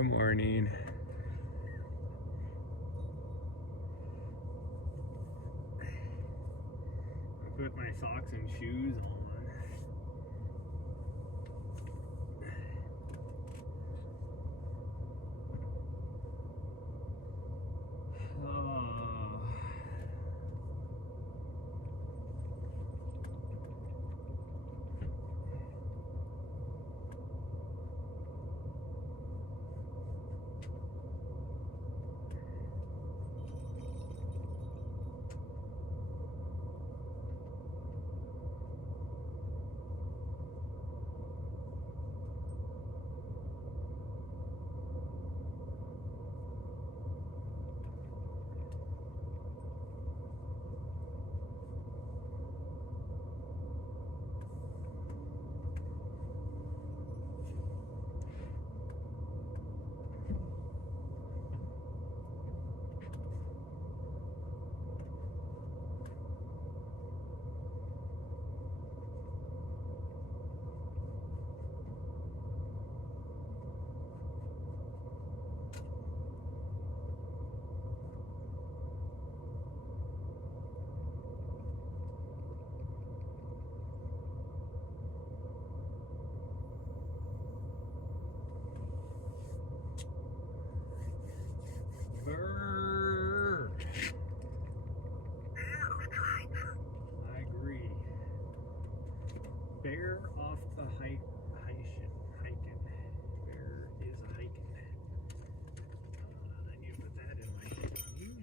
Good morning. I put my socks and shoes on. I agree. Bear off the hiking. Bear is a hiking. I need to put that in my name.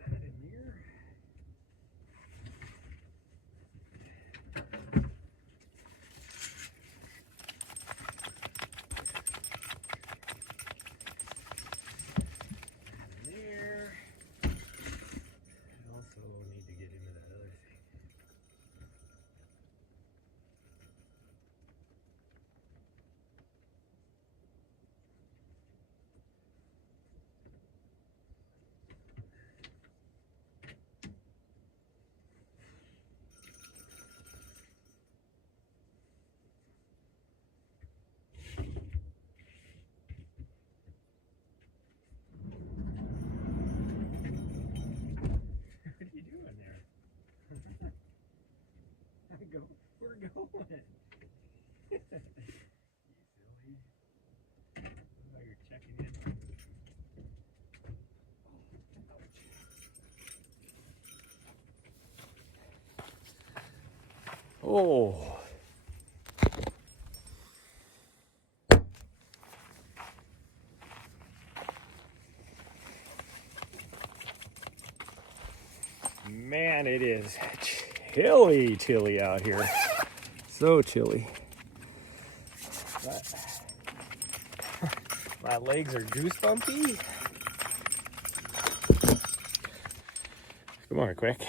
That in here. We're going. You silly. Oh, you're checking in. Oh. Man, it is chilly out here. So chilly. My legs are goosebumpy. Come on, quick.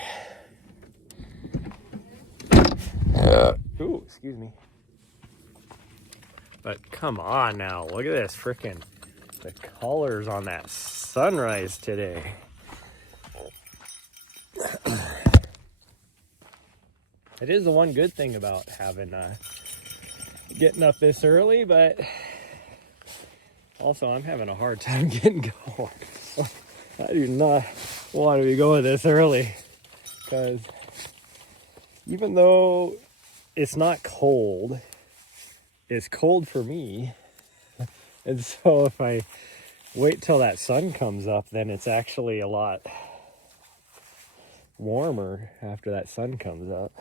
Ooh, excuse me. But come on now, look at this frickin' the colors on that sunrise today. It is the one good thing about having getting up this early, but also I'm having a hard time getting going. I do not want to be going this early because even though it's not cold, it's cold for me. And so if I wait till that sun comes up, then it's actually a lot warmer after that sun comes up,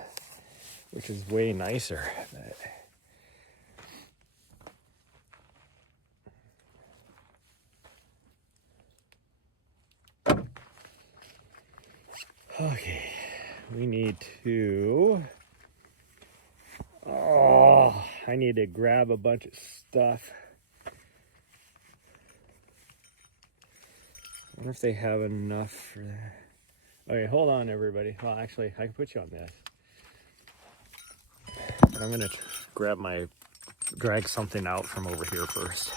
which is way nicer. Okay, we need to, I need to grab a bunch of stuff. I wonder if they have enough for that. Okay, hold on everybody. Well, actually, I can put you on this. But I'm gonna drag something out from over here first.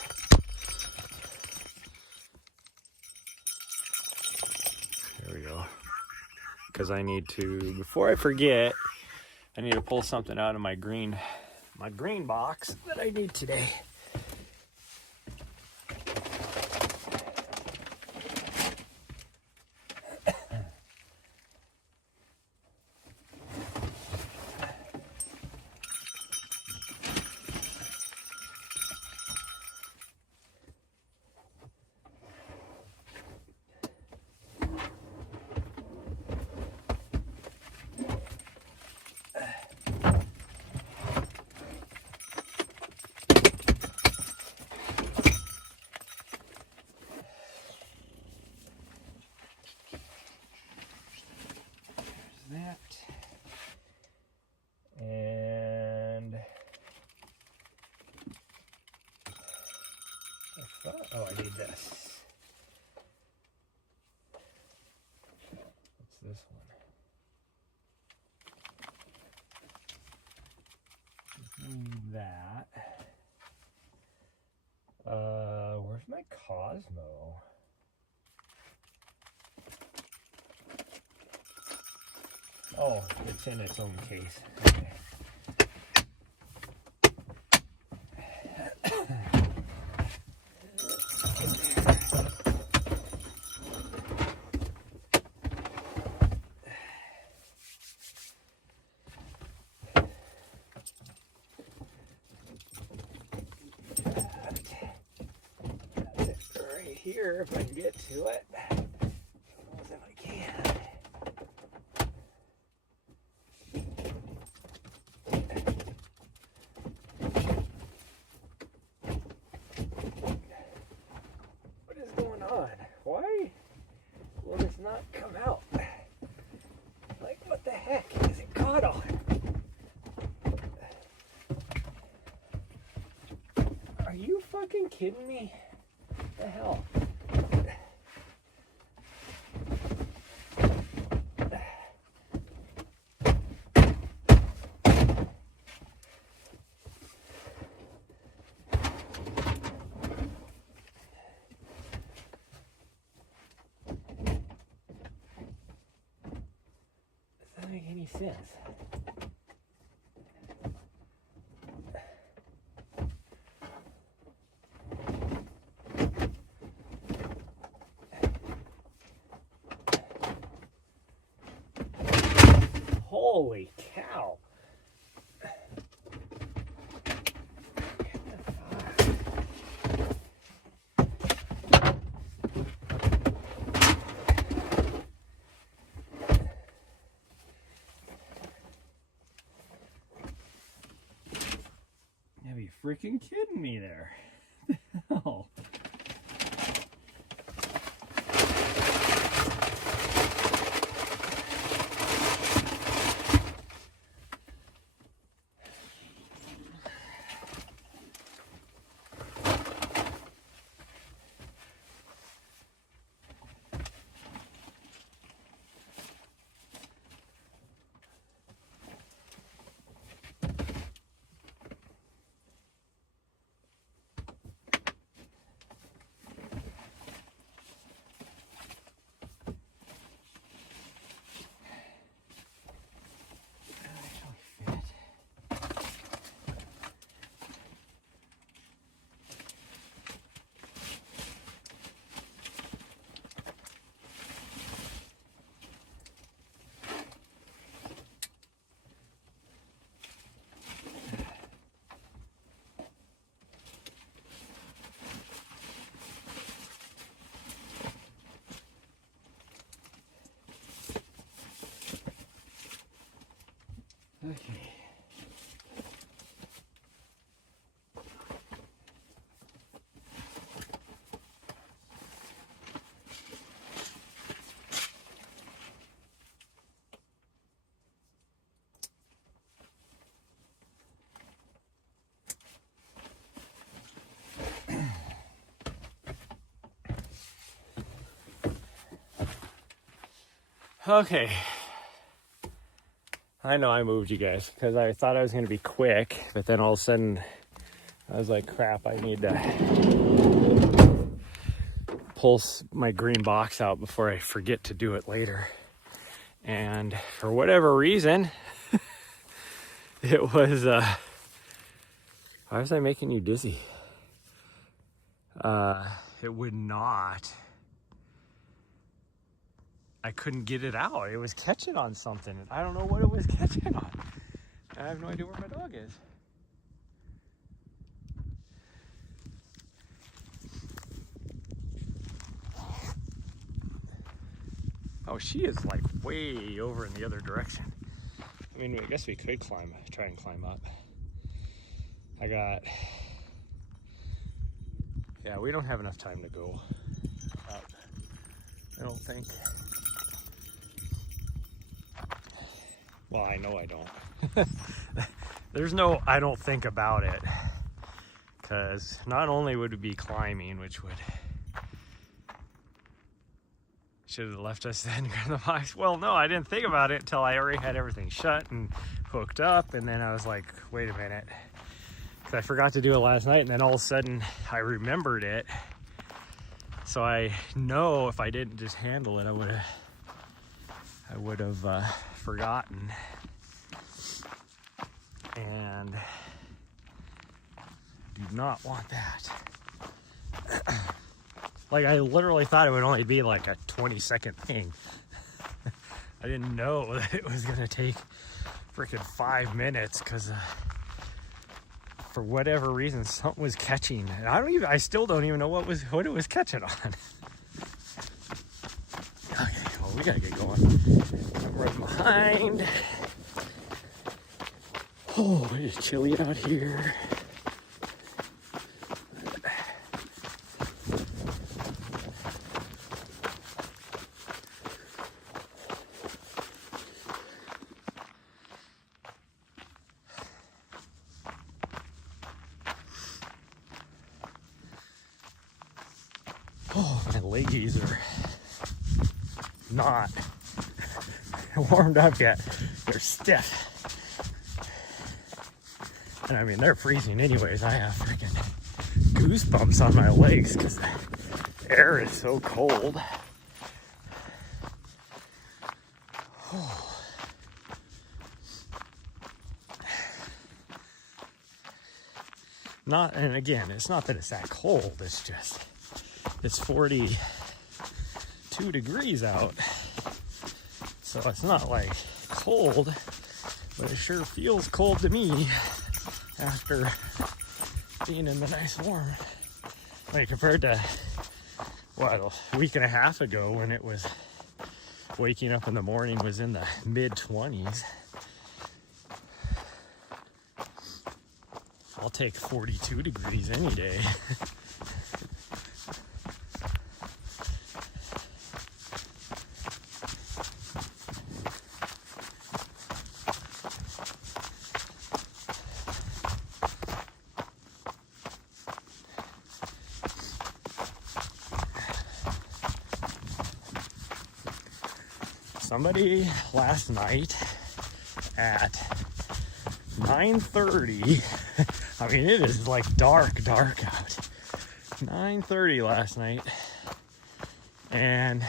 There we go. because I need to, before I forget, I need to pull something out of my green box that I need today. That and oh, I need this. What's this one? That. Where's my Cosmo? Oh, it's in its own case. Okay. Right here, if I can get to it. As if I can. What is going on? Why will this not come out? Like, what the heck is it caught on? Are you fucking kidding me? What the hell? Doesn't make any sense. Holy cow. You gotta be freaking kidding me there. Oh. Okay. Okay. I know I moved you guys because I thought I was going to be quick, but then all of a sudden I was like, crap, I need to pull my green box out before I forget to do it later. And for whatever reason, it was, why was I making you dizzy? It would not. I couldn't get it out. It was catching on something. I don't know what it was catching on. I have no idea where my dog is. Oh, she is like way over in the other direction. I mean, I guess we could try and climb up. Yeah, we don't have enough time to go up, I don't think. Well, I know I don't. There's no I don't think about it. Because not only would it be climbing, which should have left us then in the box. Well, no, I didn't think about it until I already had everything shut and hooked up. And then I was like, wait a minute. Because I forgot to do it last night. And then all of a sudden I remembered it. So I know if I didn't just handle it, I would have forgotten. And do not want that. Like, I literally thought it would only be like a 20-second thing. I didn't know that it was gonna take freaking 5 minutes because for whatever reason something was catching. And I still don't even know what it was catching on. Okay, well, we gotta get going. I'm right behind. Oh, it is chilly out here. Oh, my leggies are not warmed up yet. They're stiff. And I mean, they're freezing anyways. I have freaking goosebumps on my legs because the air is so cold. Oh. And again, it's not that it's that cold. It's just, it's 42 degrees out. So it's not like cold, but it sure feels cold to me after being in the nice warm. Like compared to, what, a week and a half ago when it was waking up in the morning was in the mid-20s. I'll take 42 degrees any day. Somebody last night at 9:30, I mean, it is like dark out. 9:30 last night, and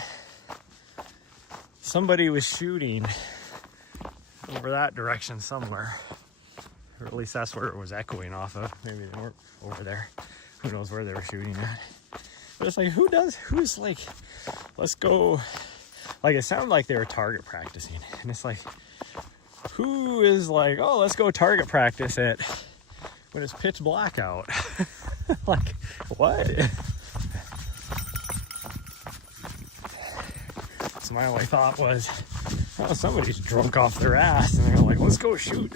somebody was shooting over that direction somewhere, or at least that's where it was echoing off of. Maybe they weren't over there. Who knows where they were shooting at? But it's like, who's like, let's go. Like, it sounded like they were target practicing. And it's like, who is like, oh, let's go target practice it when it's pitch black out? Like, what? So my only thought was, oh, somebody's drunk off their ass. And they're like, let's go shoot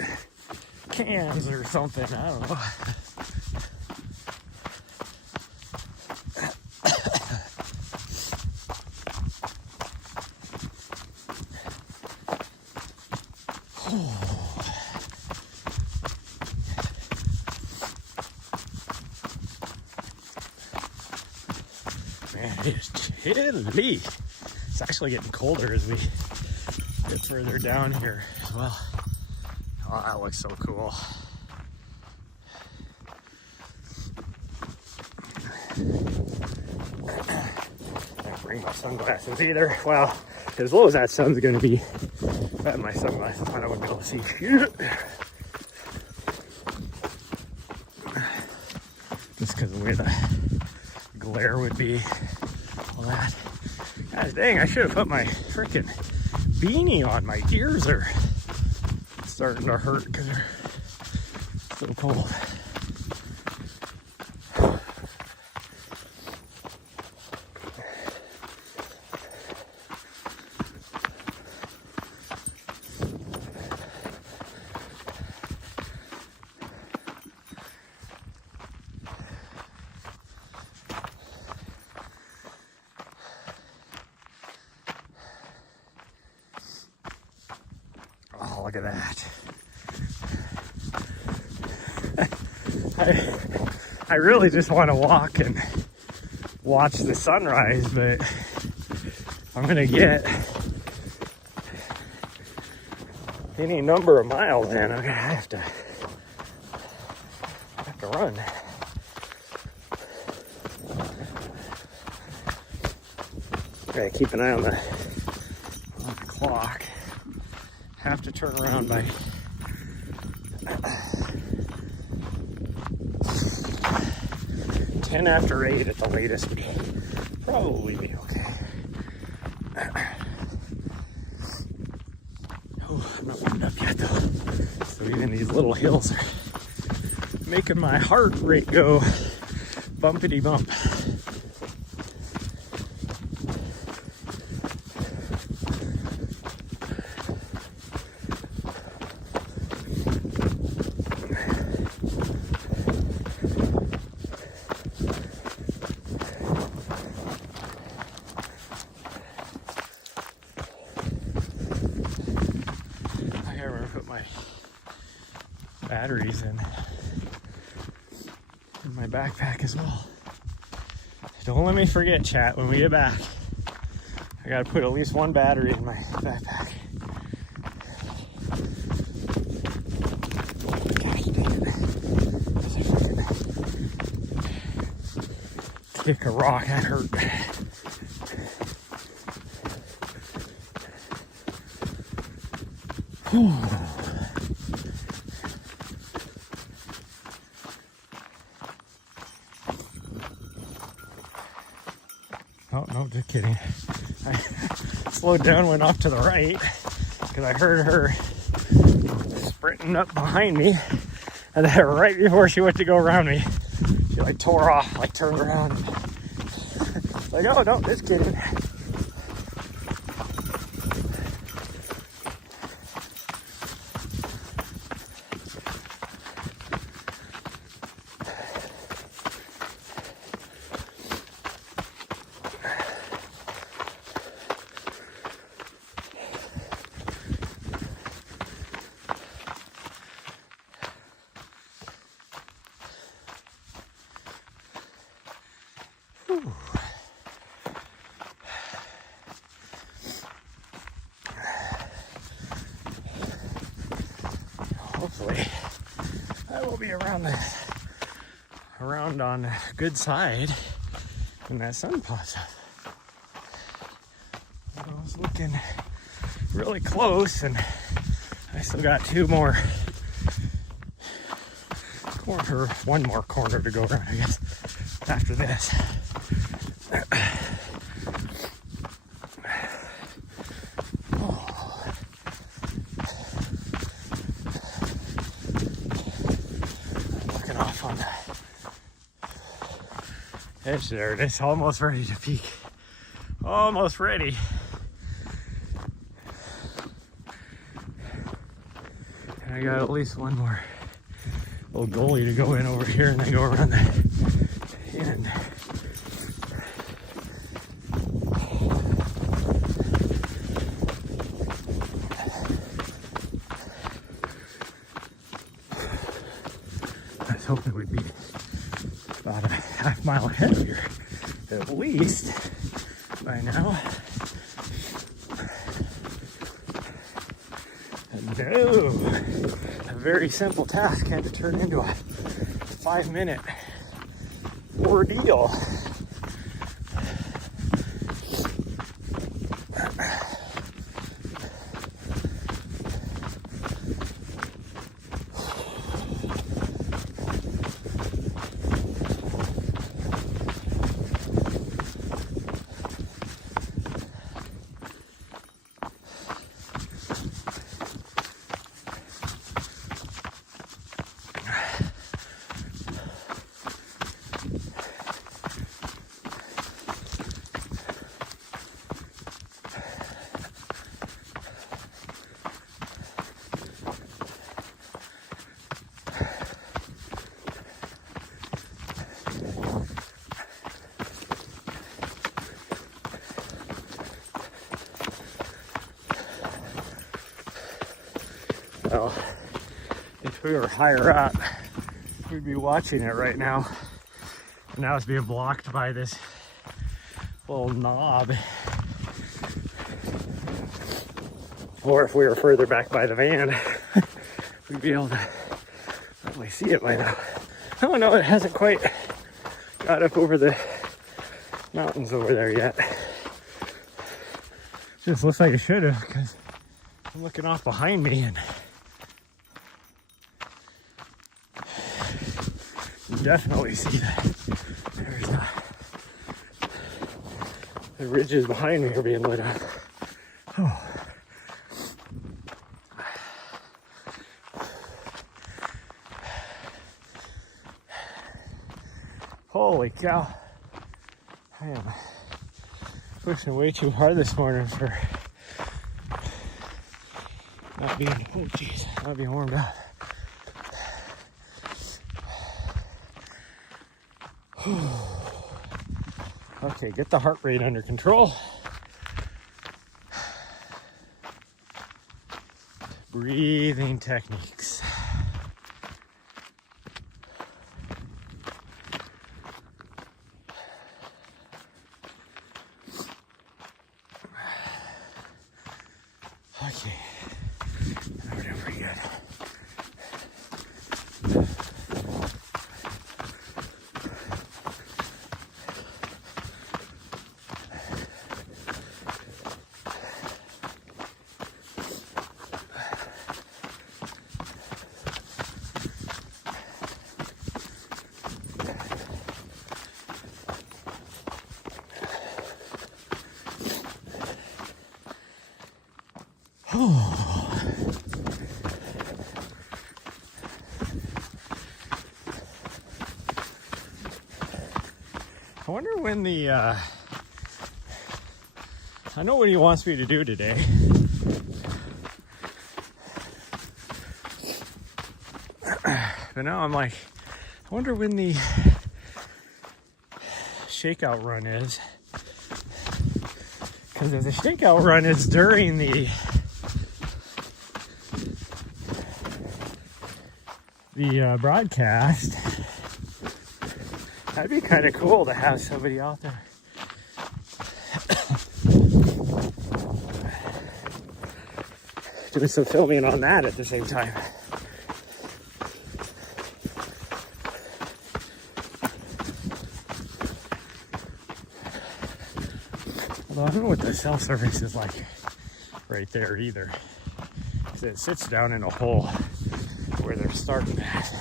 cans or something. I don't know. Man, it is chilly. It's actually getting colder as we get further down here as well. Oh, that looks so cool. I didn't bring my sunglasses either. Well, as low as that sun's gonna be, I have my sunglasses on, I wouldn't be able to see shit. Just because of the way the glare would be, all that. God dang, I should have put my freaking beanie on. My ears are starting to hurt because they're so cold. Oh, look at that. I really just want to walk and watch the sunrise, but I'm gonna get any number of miles in. I'm gonna have to run. Gotta keep an eye on the clock. Have to turn around by 10 after 8 at the latest. Probably be okay. Oh, I'm not warmed up yet though. So even these little hills are making my heart rate go bumpity bump. Batteries in my backpack as well. Don't let me forget, chat, when we get back. I gotta put at least one battery in my backpack. Gosh dang it. Kick a rock, that hurt. Whew. Oh, no, just kidding. I slowed down, went off to the right, because I heard her sprinting up behind me. And then right before she went to go around me, she like tore off, like turned around. Like, oh, no, just kidding. Hopefully, I will be around on the good side when that sun pops up. I was looking really close, and I still got one more corner to go around, I guess, after this. Off on the edge there. It's almost ready to peak. Almost ready. And I got at least one more little gully to go in over here, and then go around the end. I was hoping it would be about a half-mile ahead of here, at least, by now. No, a very simple task had to turn into a 5-minute ordeal. Well, if we were higher up, we'd be watching it right now. And now it's being blocked by this little knob. Or if we were further back by the van, we'd be able to probably see it by now. Oh no, it hasn't quite got up over the mountains over there yet. Just looks like it should have, because I'm looking off behind me and you definitely see that there's the ridges behind me are being lit up. Oh. Holy cow. I am pushing way too hard this morning for not being warmed up. Okay, get the heart rate under control. Breathing techniques. Okay, we're doing pretty good. I wonder when I know what he wants me to do today. But now I'm like, I wonder when the shakeout run is. Because if the shakeout run is during the broadcast, that'd be kind of cool to have somebody out there. Doing some filming on that at the same time. Although I don't know what the cell service is like right there either. Because it sits down in a hole where they're starting at.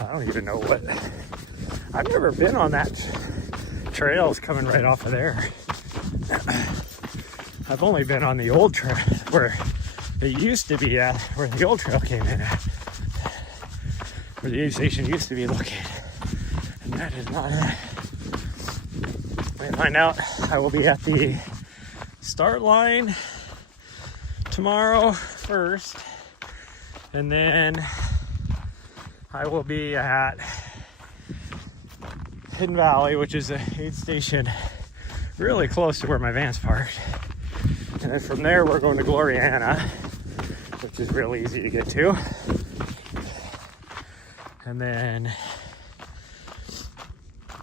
I don't even know what. I've never been on that trail. It's coming right off of there. I've only been on the old trail where it used to be at, where the old trail came in at, where the aid station used to be located. And that is not it. When I find out, I will be at the start line tomorrow first, and then I will be at Hidden Valley, which is a aid station really close to where my van's parked. And then from there, we're going to Gloriana, which is real easy to get to. And then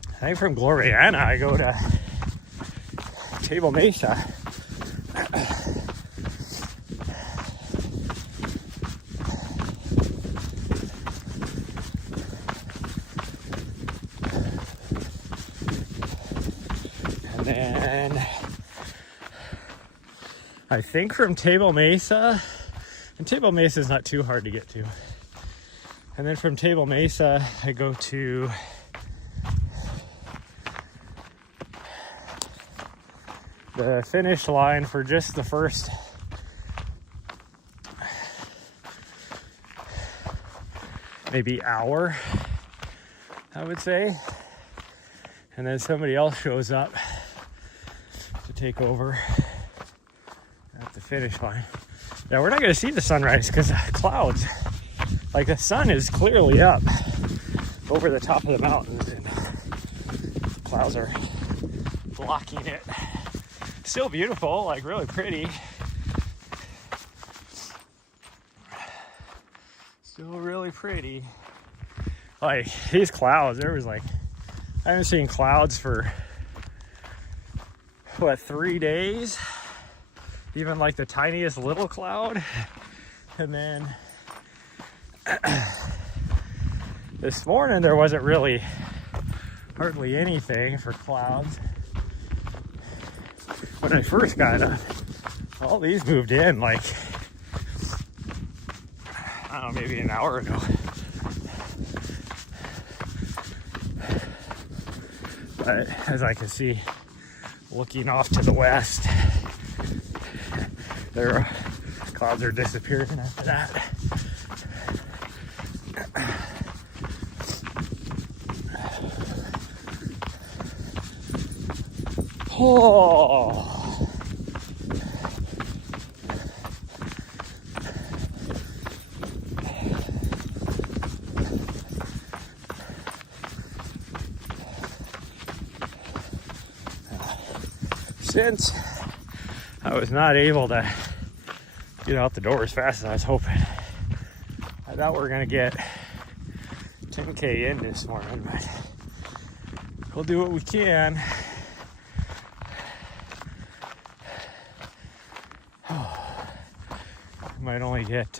I think from Gloriana, I go to Table Mesa. And I think from Table Mesa, and Table Mesa is not too hard to get to. And then from Table Mesa, I go to the finish line for just the first maybe hour, I would say. And then somebody else shows up to take over at the finish line. Yeah, we're not going to see the sunrise because clouds. Like the sun is clearly up over the top of the mountains and clouds are blocking it. Still beautiful, like really pretty. Still really pretty. Like these clouds, there was like, I haven't seen clouds for what, 3 days? Even like the tiniest little cloud. And then this morning there wasn't really hardly anything for clouds. When I first got up, all these moved in like, I don't know, maybe an hour ago. But as I can see, looking off to the west, their clouds are disappearing after that. Oh. Since I was not able to get out the door as fast as I was hoping, I thought we were gonna get 10K in this morning, but we'll do what we can. Might only get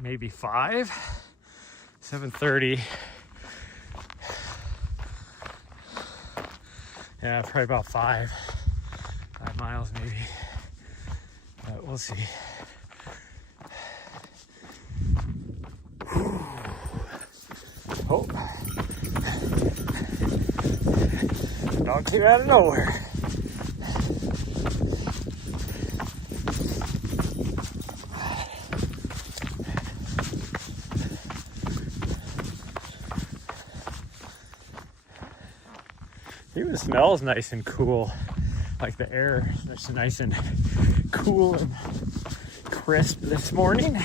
maybe 7:30. Yeah, probably about 5 miles maybe, but we'll see. Oh, dog came out of nowhere. Even smells nice and cool. Like the air is nice and cool and crisp this morning.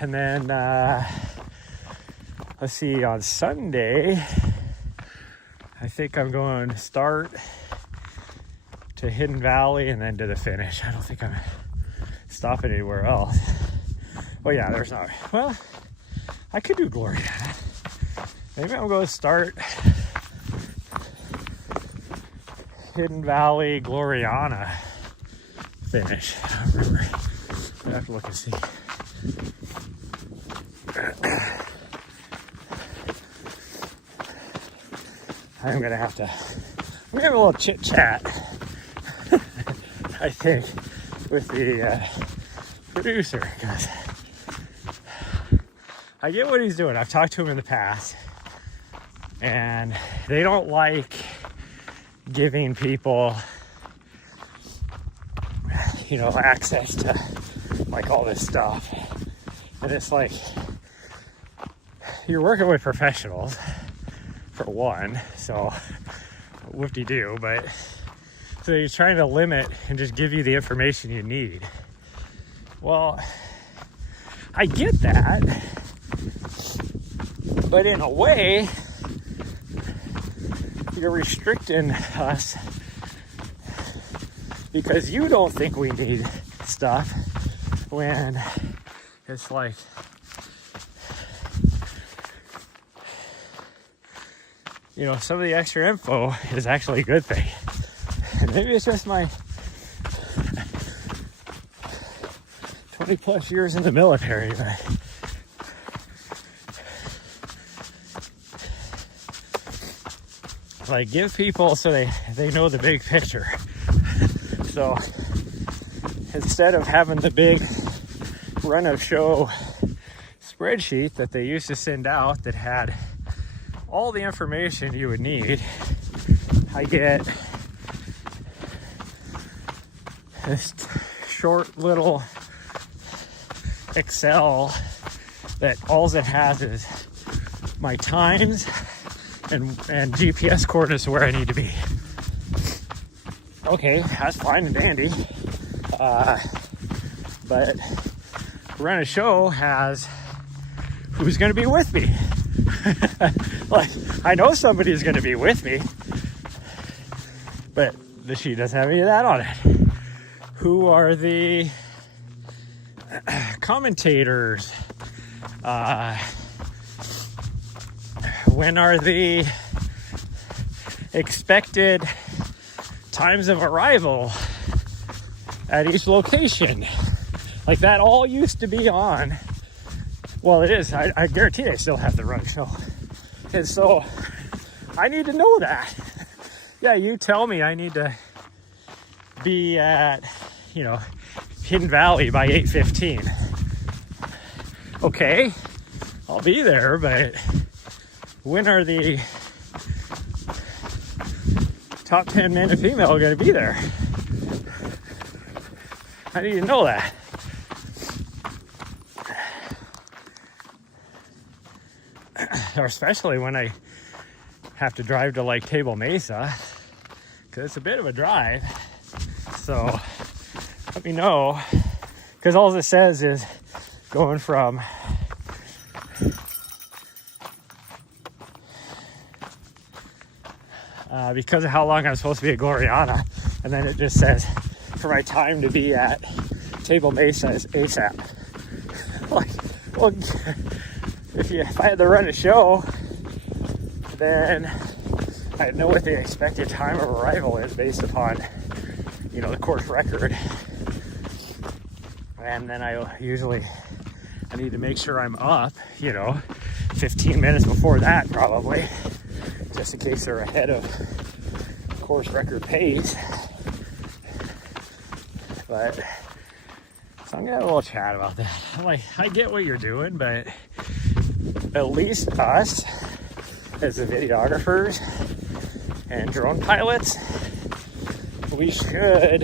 And then let's see, on Sunday I think I'm going to start to Hidden Valley and then to the finish. I don't think I'm stopping anywhere else. Oh yeah, there's not. Well, I could do Gloriana. Maybe I'm going to start Hidden Valley, Gloriana, finish. I don't remember. I have to look and see. I'm gonna have a little chit chat, I think, with the producer, because I get what he's doing. I've talked to him in the past, and they don't like giving people, access to like all this stuff. And it's like, you're working with professionals for one, so whoop-de-doo, but so he's trying to limit and just give you the information you need. Well, I get that, but in a way, you're restricting us because you don't think we need stuff, when it's like, some of the extra info is actually a good thing. And maybe it's just my 20 plus years in the military, but like, give people so they know the big picture. So instead of having the big run of show spreadsheet that they used to send out that had all the information you would need, I get this short little Excel that all it has is my times and GPS coordinates where I need to be. Okay, that's fine and dandy. But Run a Show has who's going to be with me. Like, I know somebody's going to be with me, but the sheet doesn't have any of that on it. Who are the commentators? When are the expected times of arrival at each location? Like, that all used to be on. Well, it is. I guarantee they still have the Run Show. And so I need to know that. Yeah, you tell me I need to be at, Hidden Valley by 8:15. Okay, I'll be there, but when are the top 10 men and female going to be there? I need to know that. Or especially when I have to drive to like Table Mesa, because it's a bit of a drive. So let me know, because all it says is going from because of how long I'm supposed to be at Gloriana, and then it just says for my time to be at Table Mesa is ASAP. Like, well, if I had to Run a Show, then I'd know what the expected time of arrival is based upon, the course record. And then I need to make sure I'm up, 15 minutes before that probably, just in case they're ahead of course record pace. But so I'm gonna have a little chat about that. Like, I get what you're doing, but at least us as the videographers and drone pilots, we should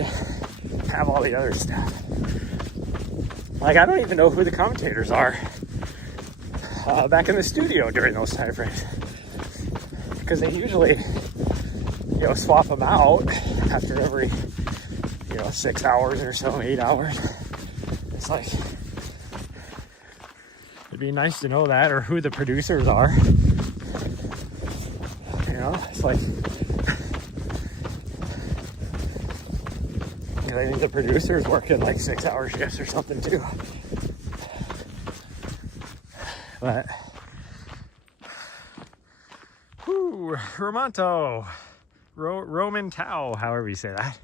have all the other stuff. Like, I don't even know who the commentators are back in the studio during those time frames, because they usually swap them out after every 6 hours or so, 8 hours. It's like, it'd be nice to know that, or who the producers are. It's like, I think the producers working like 6-hour shifts or something too. But Romanto, Roman Tau, however you say that.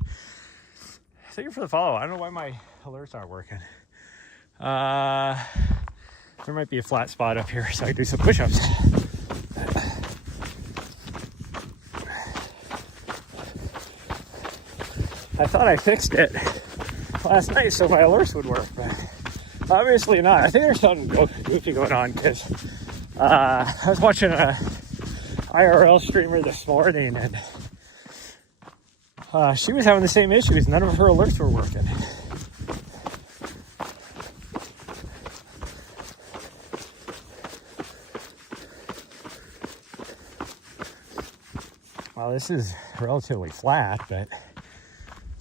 Thank you for the follow. I don't know why my alerts aren't working. There might be a flat spot up here, so I can do some push-ups. I thought I fixed it last night so my alerts would work, but obviously not. I think there's something goofy going on, because I was watching a IRL streamer this morning, and she was having the same issues. None of her alerts were working. Well, this is relatively flat, but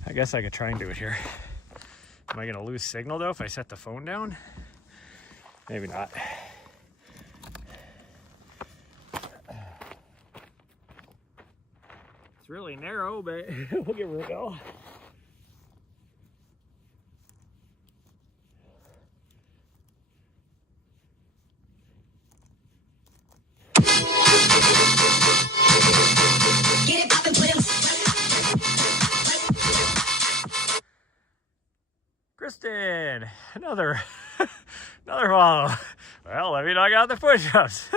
I guess I could try and do it here. Am I going to lose signal, though, if I set the phone down? Maybe not. It's really narrow, but we'll give it a go. Kristen, another follow. Well, let me knock out the push-ups.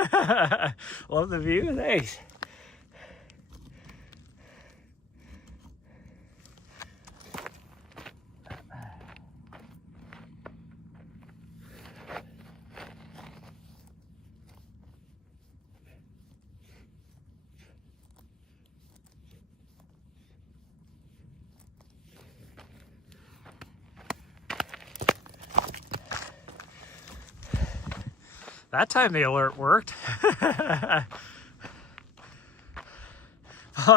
Love the view, thanks. That time the alert worked. Falling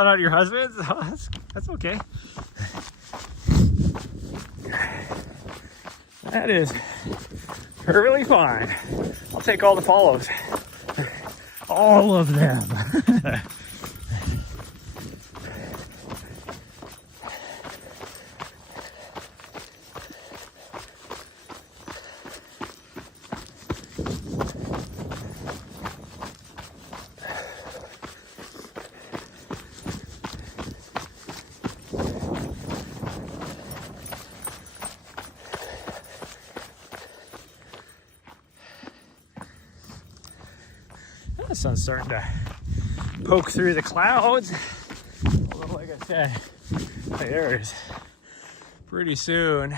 out your husband's? Oh, that's okay. That is perfectly fine. I'll take all the follows. All of them. The sun's starting to poke through the clouds. Although, like I said, there's pretty soon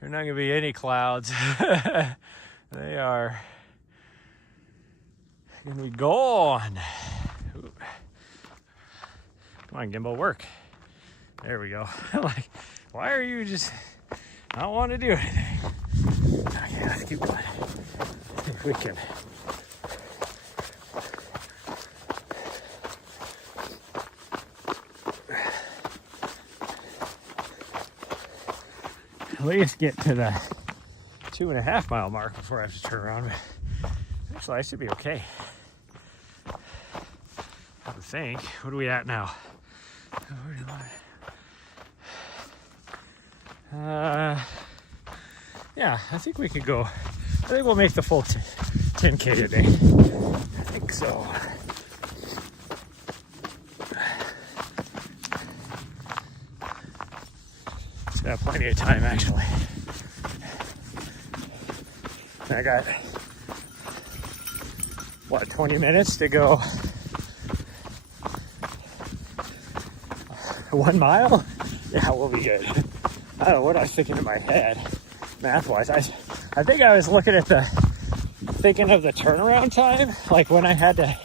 there's not going to be any clouds. They are going to be gone. Ooh. Come on, gimbal, work. There we go. Like, why are you just not want to do anything? Okay, let's keep going. See if we can. At least get to the 2.5 mile mark before I have to turn around. Actually, I should be okay. I would think. What are we at now? Yeah, I think we could go. I think we'll make the full 10K today. I think so. Got plenty of time, actually. I got, 20 minutes to go 1 mile? Yeah, we'll be good. I don't know what I was thinking in my head, math-wise. I think I was looking at thinking of the turnaround time, like when I had to,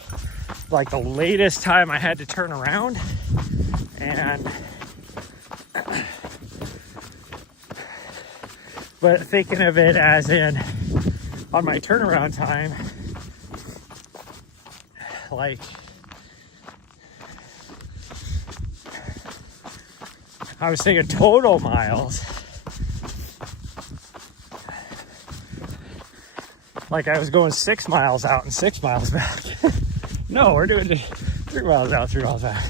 like the latest time I had to turn around, and but thinking of it as in on my turnaround time, like I was thinking total miles. Like I was going 6 miles out and 6 miles back. No, we're doing 3 miles out, 3 miles back.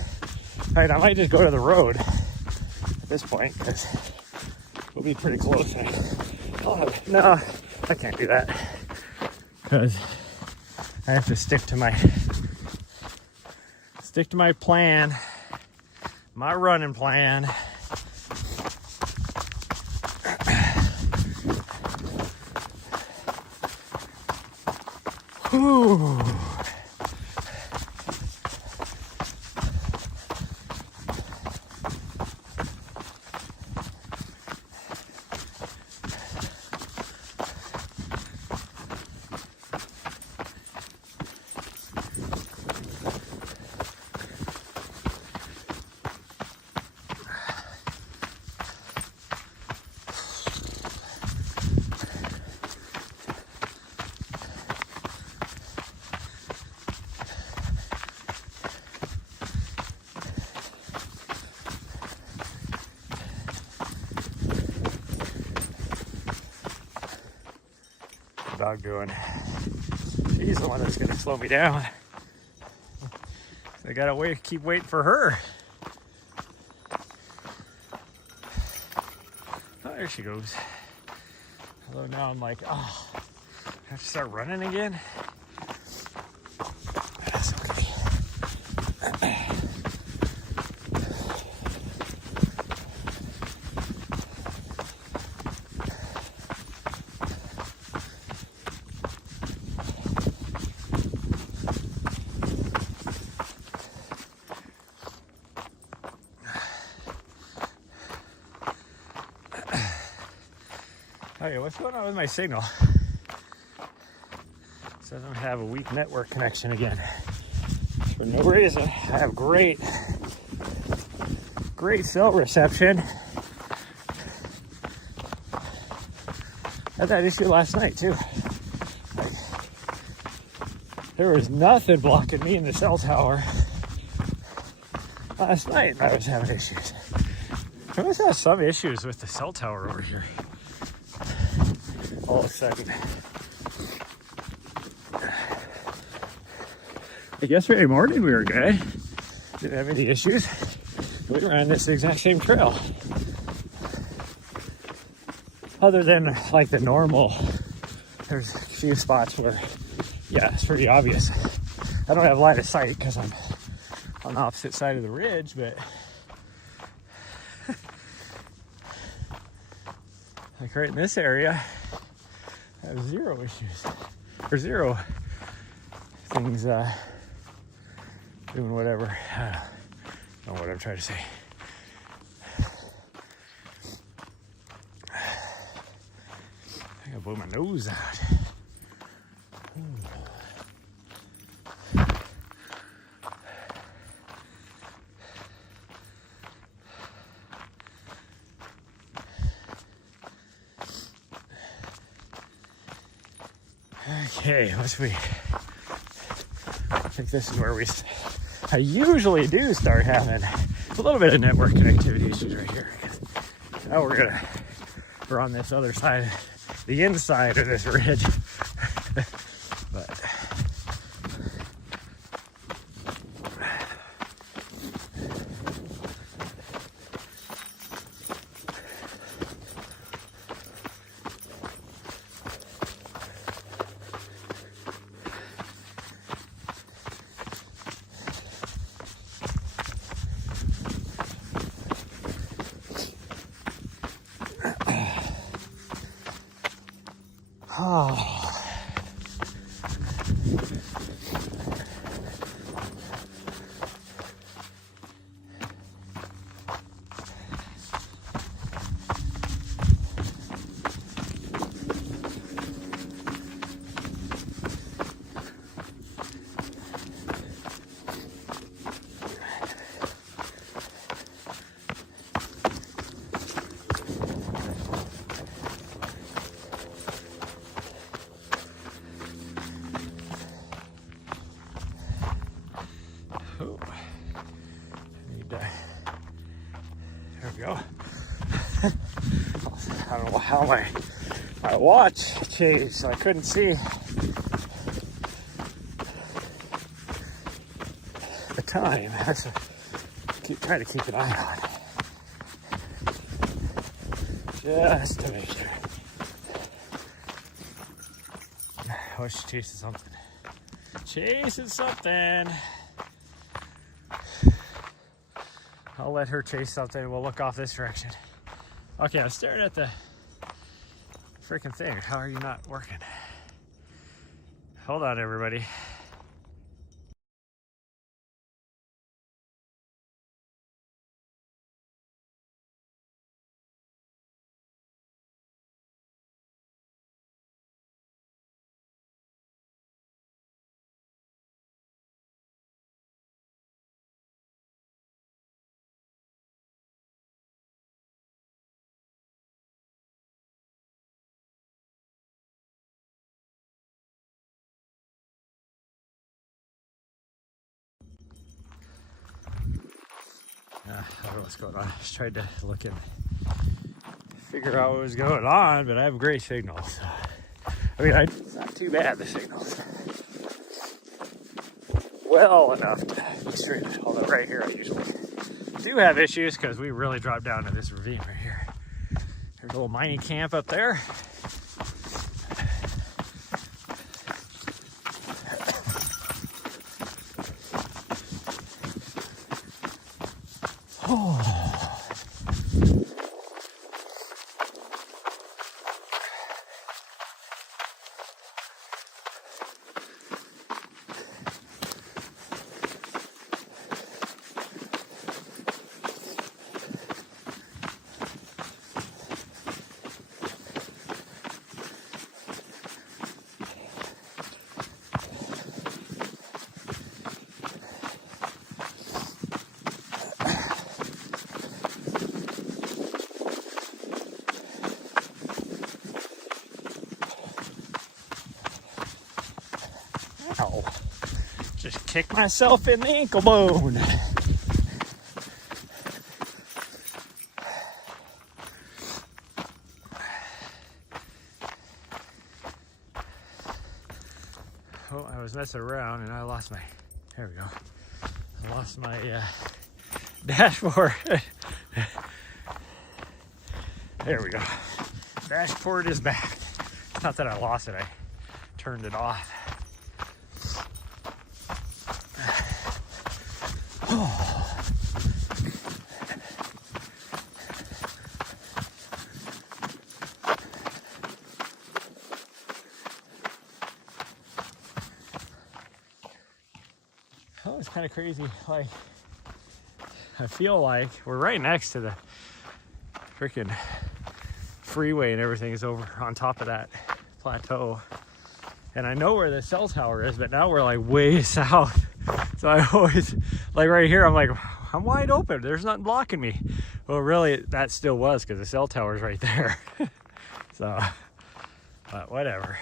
All right, I might just go to the road at this point because we'll be pretty close. No, I can't do that because I have to stick to my plan, my running plan. Whew. Dog doing? She's the one that's gonna slow me down. So I gotta keep waiting for her. Oh, there she goes. Although now I'm like, oh, I have to start running again. That's okay. Okay, what's going on with my signal? It says I have a weak network connection again. For no reason. I have great cell reception. I had that issue last night too. Like, There was nothing blocking me in the cell tower. Last night I was having issues. I must have some issues with the cell tower over here. All of a sudden. I guess Friday morning we were good. Didn't have any issues. We ran this exact same trail. Other than like the normal, there's a few spots where, yeah, it's pretty obvious. I don't have line of sight because I'm on the opposite side of the ridge, but like right in this area, I have zero issues or zero things doing whatever. I don't know what I'm trying to say. I gotta blow my nose out. Okay, let's see. I think this is where I usually do start having a little bit of network connectivity issues right here. Now we're on this other side, the inside of this ridge. But there we go. I don't know how my watch changed, so I couldn't see the time. I have to try to keep an eye on it, just to make sure. Oh, she's chasing something. Chasing something. I'll let her chase something. We'll look off this direction. Okay, I'm staring at the freaking thing. How are you not working? Hold on, everybody. I don't know what's going on. I just tried to look and figure out what was going on, but I have great signals. I mean, it's not too bad, the signals. Well enough to be straight. Although right here I usually do have issues because we really dropped down to this ravine right here. There's a little mining camp up there. kick myself in the ankle bone. Oh, I was messing around and I lost my, there we go. I lost my dashboard. There we go. Dashboard is back. It's not that I lost it, I turned it off. Oh, it's kind of crazy. Like, I feel like we're right next to the freaking freeway and everything is over on top of that plateau. And I know where the cell tower is, but now we're like way south. So I always, like right here, I'm like, I'm wide open. There's nothing blocking me. Well, really, that still was because the cell tower's right there. So, but whatever.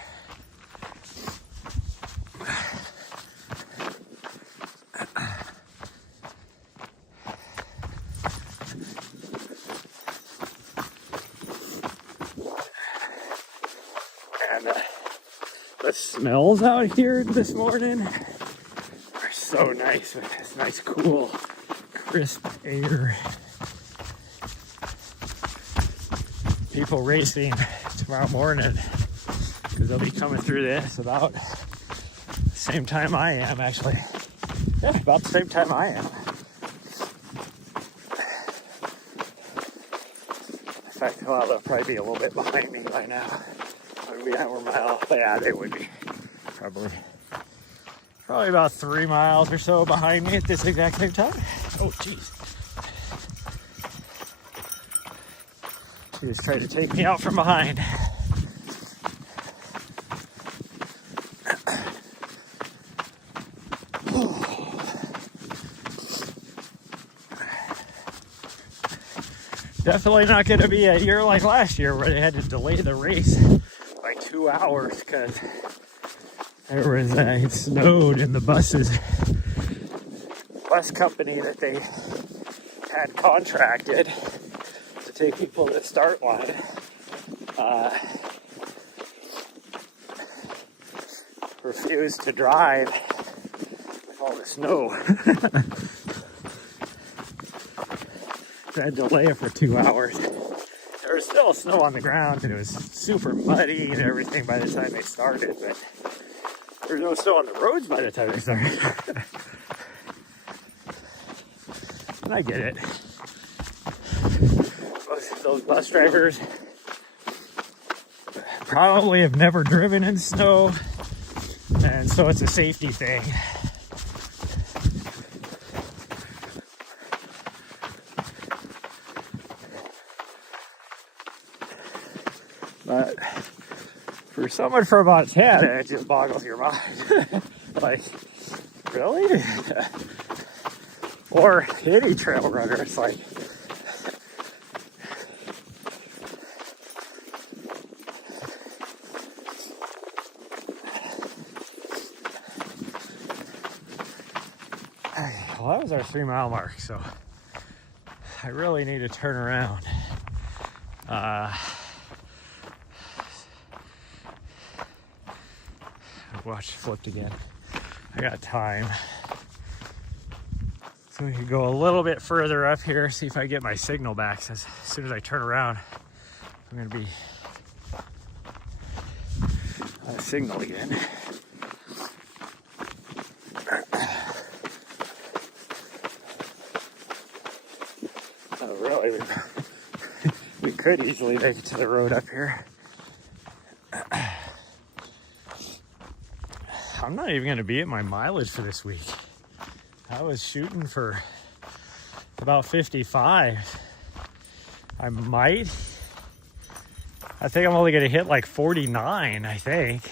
And the smells out here this morning are so nice with this nice, cool, crisp air. People racing tomorrow morning because they'll be coming through this about the same time I am, actually. Yeah, about the same time I am. In fact, well, they'll probably be a little bit behind me by now. Maybe we're a mile. But yeah, they would be. Probably about 3 miles or so behind me at this exact same time. Oh, jeez. He just tried to take me out from behind. Definitely not going to be a year like last year where they had to delay the race by 2 hours because there was it snowed and the bus company that they had contracted to take people to the start line refused to drive with all the snow. I had to delay it for 2 hours. There was still snow on the ground and it was super muddy and everything by the time they started, but there was no snow on the roads by the time they started. And I get it. Those bus drivers probably have never driven in snow, and so it's a safety thing. But for someone from Montana, it just boggles your mind. Like, really? Or any trail runner, it's like, well, that was our 3 mile mark, so I really need to turn around. Watch, flipped again. I got time. So we can go a little bit further up here, see if I get my signal back. So as soon as I turn around, I'm gonna be on a signal again. Oh, really? We could easily make it to the road up here. I'm not even going to be at my mileage for this week. I was shooting for about 55. I think I'm only going to hit like 49, I think.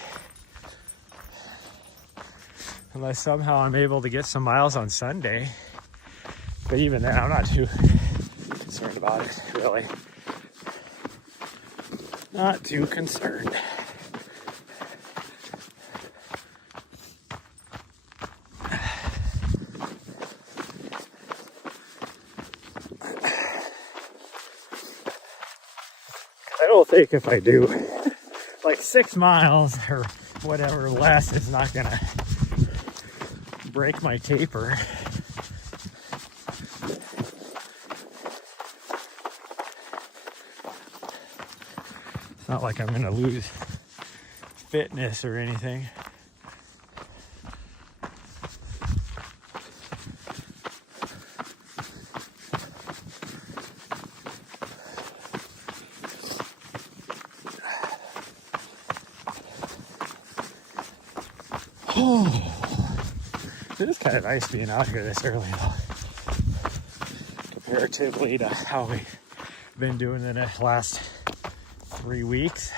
Unless somehow I'm able to get some miles on Sunday. But even then, I'm not too concerned about it, really. Not too concerned. I don't think if I do like 6 miles or whatever less, it's not gonna break my taper. It's not like I'm gonna lose fitness or anything. Oh, it is kind of nice being out here this early though, comparatively to how we've been doing in the last 3 weeks.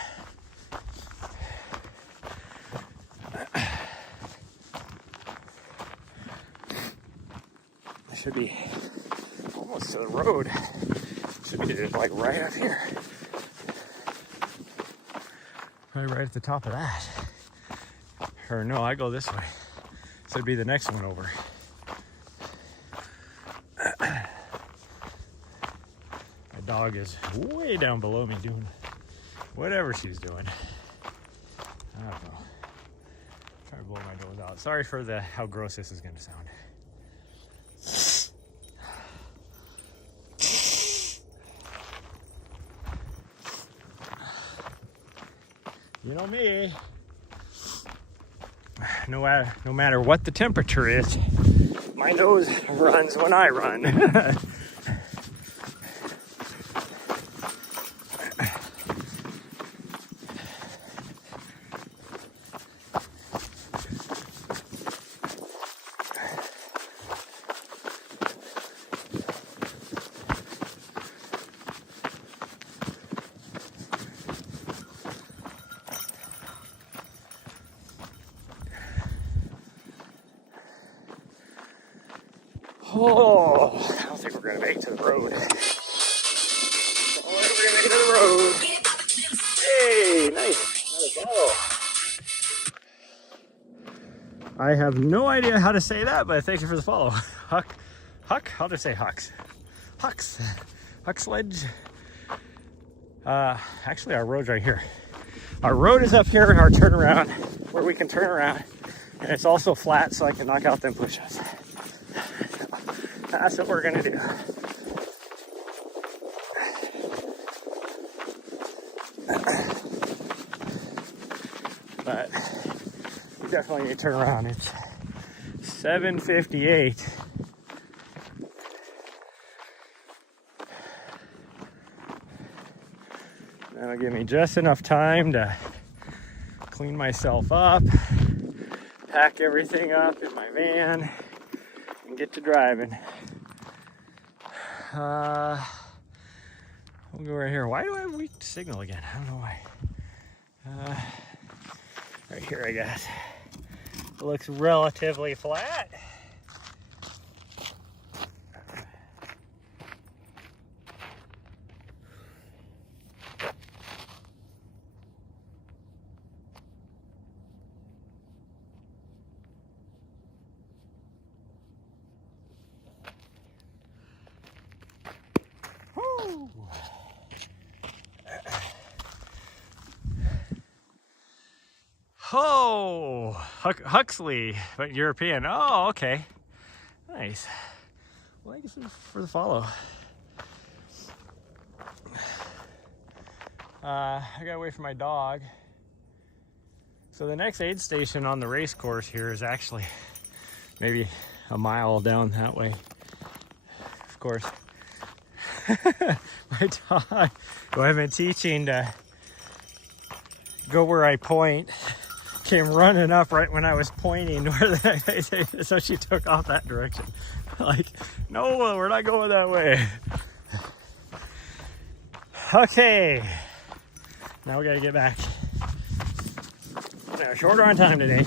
I should be almost to the road. Should be just like right up here. Right at the top of that. Or no, I go this way. So it'd be the next one over. My dog is way down below me doing whatever she's doing. I don't know. Trying to blow my nose out. Sorry for how gross this is going to sound. You know me. No matter what the temperature is, my nose runs when I run. Oh, I don't think we're going to make it to the road. I don't think we're going to make it to the road. Hey, nice. Another follow. I have no idea how to say that, but thank you for the follow. Huck? I'll just say Hucks. Huck Sledge. Actually, our road's right here. Our road is up here in our turnaround, where we can turn around. And it's also flat, so I can knock out them push-ups. That's what we're gonna do. But we definitely need to turn around. It's 7:58. That'll give me just enough time to clean myself up, pack everything up in my van, and get to driving. We'll go right here. Why do I have weak signal again? I don't know why. Right here, I guess. It looks relatively flat. Oh, Huxley, but European. Oh, okay. Nice. Well, thank you for the follow. I got away from my dog. So the next aid station on the race course here is actually maybe a mile down that way. Of course, my dog, who I've been teaching to go where I point, came running up right when I was pointing so she took off that direction. Like, no, we're not going that way. Okay, now we gotta get back. We're shorter on time today.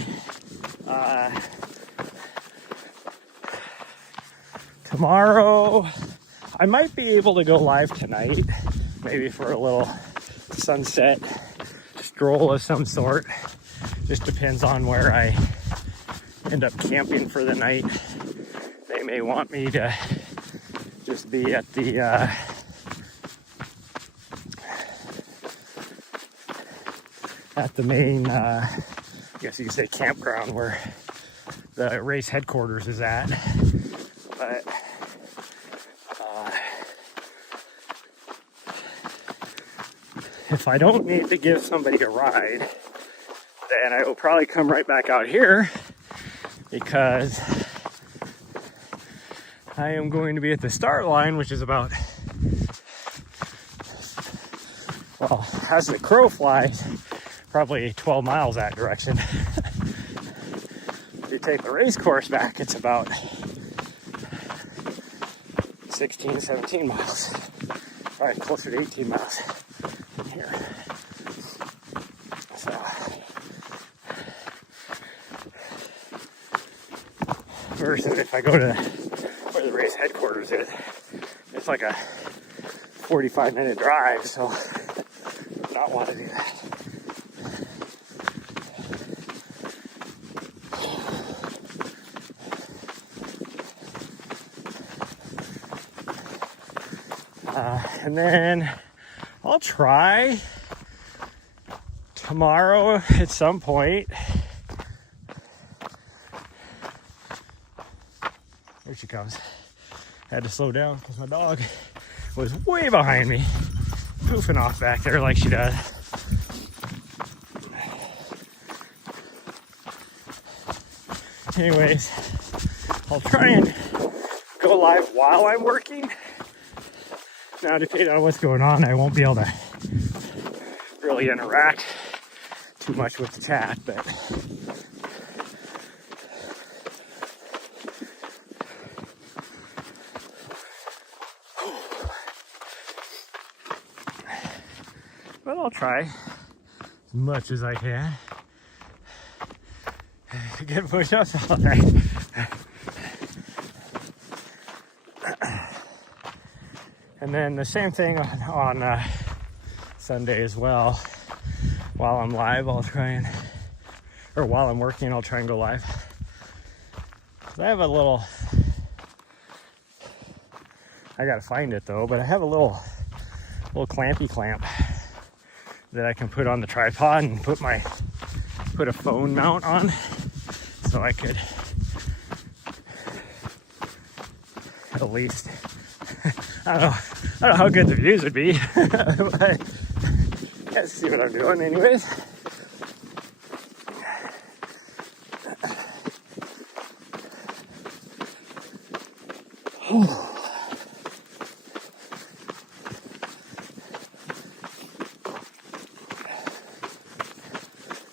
Tomorrow, I might be able to go live tonight, maybe for a little sunset stroll of some sort. Just depends on where I end up camping for the night. They may want me to just be at the at the main, I guess you could say, campground where the race headquarters is at. But if I don't need to give somebody a ride, then I will probably come right back out here, because I am going to be at the start line, which is about, well, as the crow flies, probably 12 miles that direction. If you take the race course back, it's about 16, 17 miles, probably closer to 18 miles from here. So, versus if I go to where the race headquarters is, it's like a 45-minute drive, so I do not want to do that. And then I'll try tomorrow at some point. There she comes. I had to slow down because my dog was way behind me, goofing off back there like she does. Anyways, I'll try and go live while I'm working. Now, depending on what's going on, I won't be able to really interact too much with the chat, but I'll try as much as I can. Get push-ups all day. And then the same thing on Sunday as well. While I'm live, I'll try and, or while I'm working, I'll try and go live. I have a little, I gotta find it though, but I have a little clampy clamp that I can put on the tripod and put a phone mount on, so I could at least, I don't know how good the views would be, but let's see what I'm doing anyways.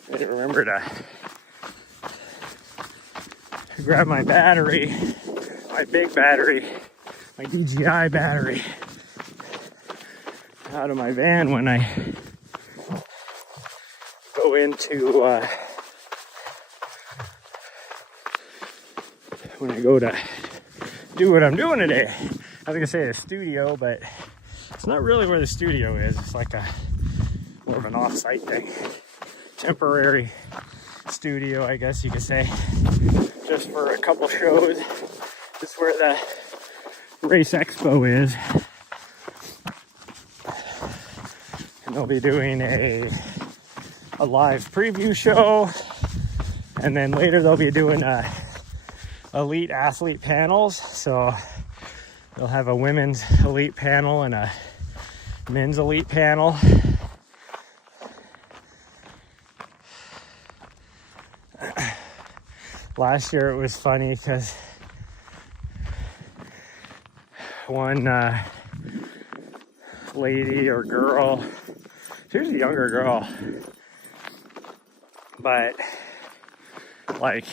I didn't remember to grab my battery, my big battery, my DJI battery out of my van when I go into when I go to do what I'm doing today. I was gonna say a studio, but it's not really where the studio is. It's like a more of an off-site thing, temporary studio, I guess you could say, just for a couple shows. It's where the Race Expo is, and they'll be doing a live preview show, and then later they'll be doing elite athlete panels. So they'll have a women's elite panel and a men's elite panel. Last year it was funny because one lady or girl, she was a younger girl, but like,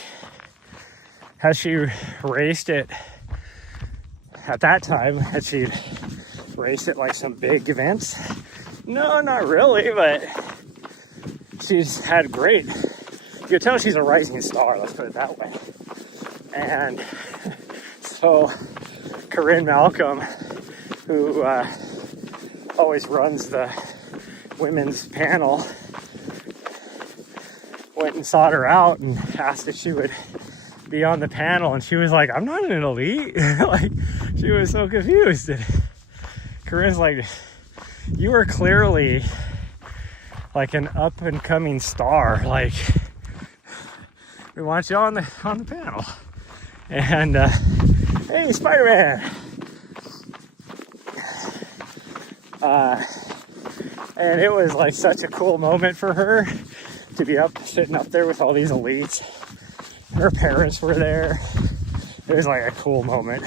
has she raced it at that time? Had she raced it like some big events? No, not really, but she's had great, you can tell she's a rising star, let's put it that way. And so Corinne Malcolm, who always runs the women's panel, went and sought her out and asked if she would be on the panel, and she was like, I'm not an elite. Like, she was so confused. And Corinne's like, you are clearly like an up and coming star. Like, we want you on the panel. And hey, Spider-Man. And it was like such a cool moment for her to be sitting up there with all these elites. Her parents were there. It was like a cool moment.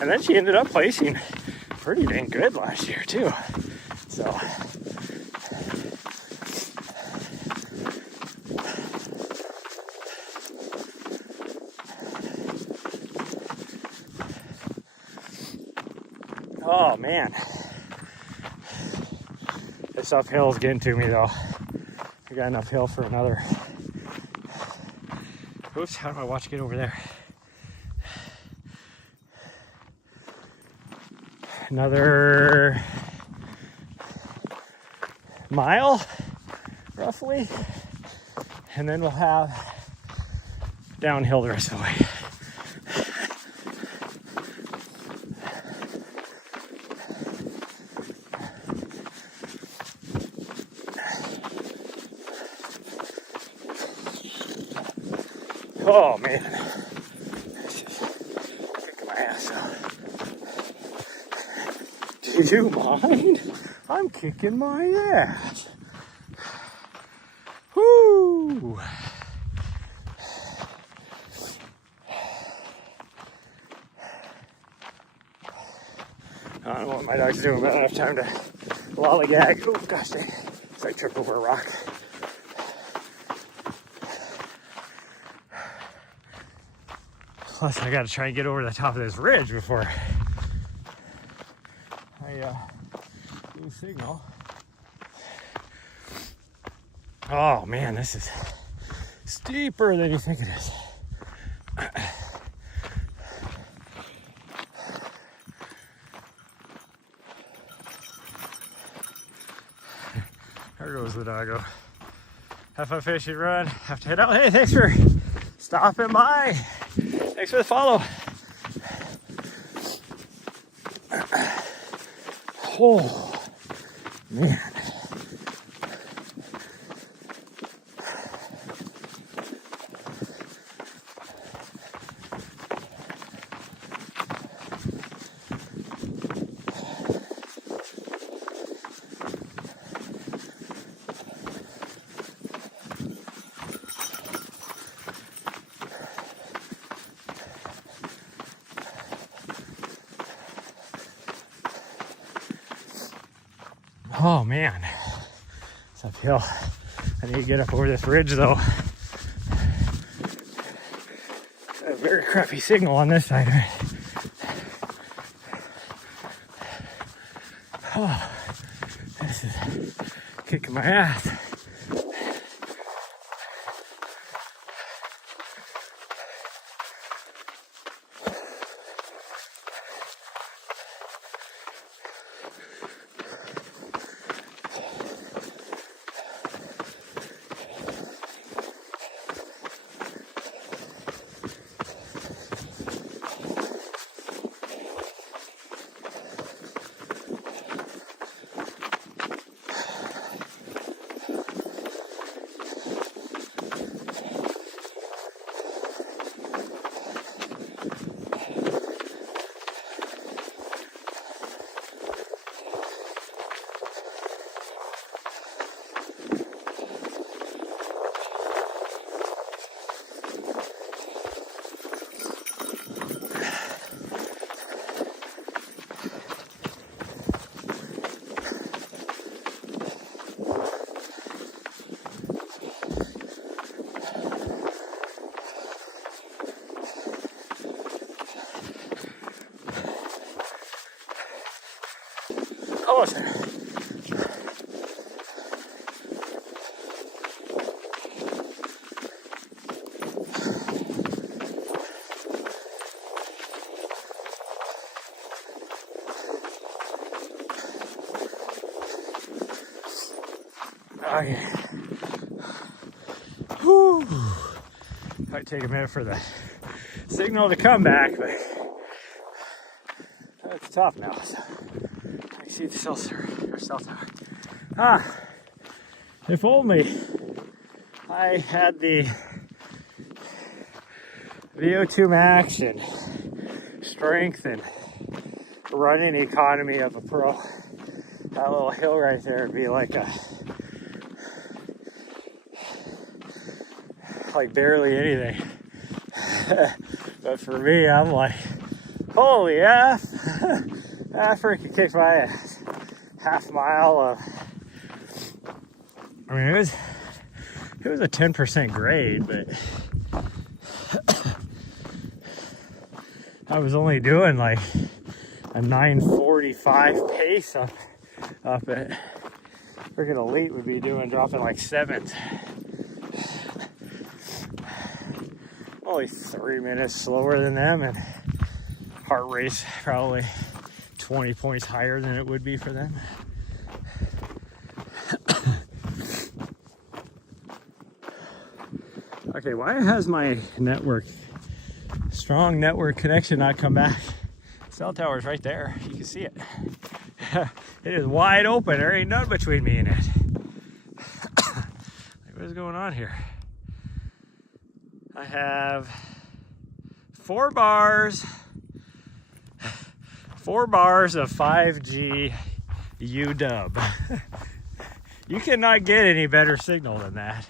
And then she ended up placing pretty dang good last year too. So oh man, this uphill's getting to me though. I got an uphill for another. Oops, how do I watch get over there? Another mile, roughly, and then we'll have downhill the rest of the way. Oh man, this is kicking my ass out. Do you mind? I'm kicking my ass. Whoo! I don't know what my dog's doing, but I don't have time to lollygag. Oh gosh dang, it's like trip over a rock. Plus, I gotta try and get over the top of this ridge before I lose signal. Oh man, this is steeper than you think it is. There goes the doggo. Have fun fishing, run. Have to head out. Hey, thanks for stopping by. Thanks for the follow. Oh, man. Oh man, it's uphill. I need to get up over this ridge though. A very crappy signal on this side of it. Oh, this is kicking my ass. Almost there. Okay. Whew. Might take a minute for the signal to come back, but It's tough now. So I see the cell tower. If only I had the VO2 max and strength and running economy of a pro. That little hill right there would be like barely anything. But for me, I'm like, holy F, I freaking kicked my ass. Half mile of, I mean, it was a 10% grade, but I was only doing like a 9:45 pace up at freaking elite would be dropping like 7th. Only 3 minutes slower than them, and heart rate's probably 20 points higher than it would be for them. Okay, why has my strong network connection not come back? Cell tower's right there. You can see it. It is wide open. There ain't none between me and it. What is going on here? I have 4 bars of 5G UW. You cannot get any better signal than that.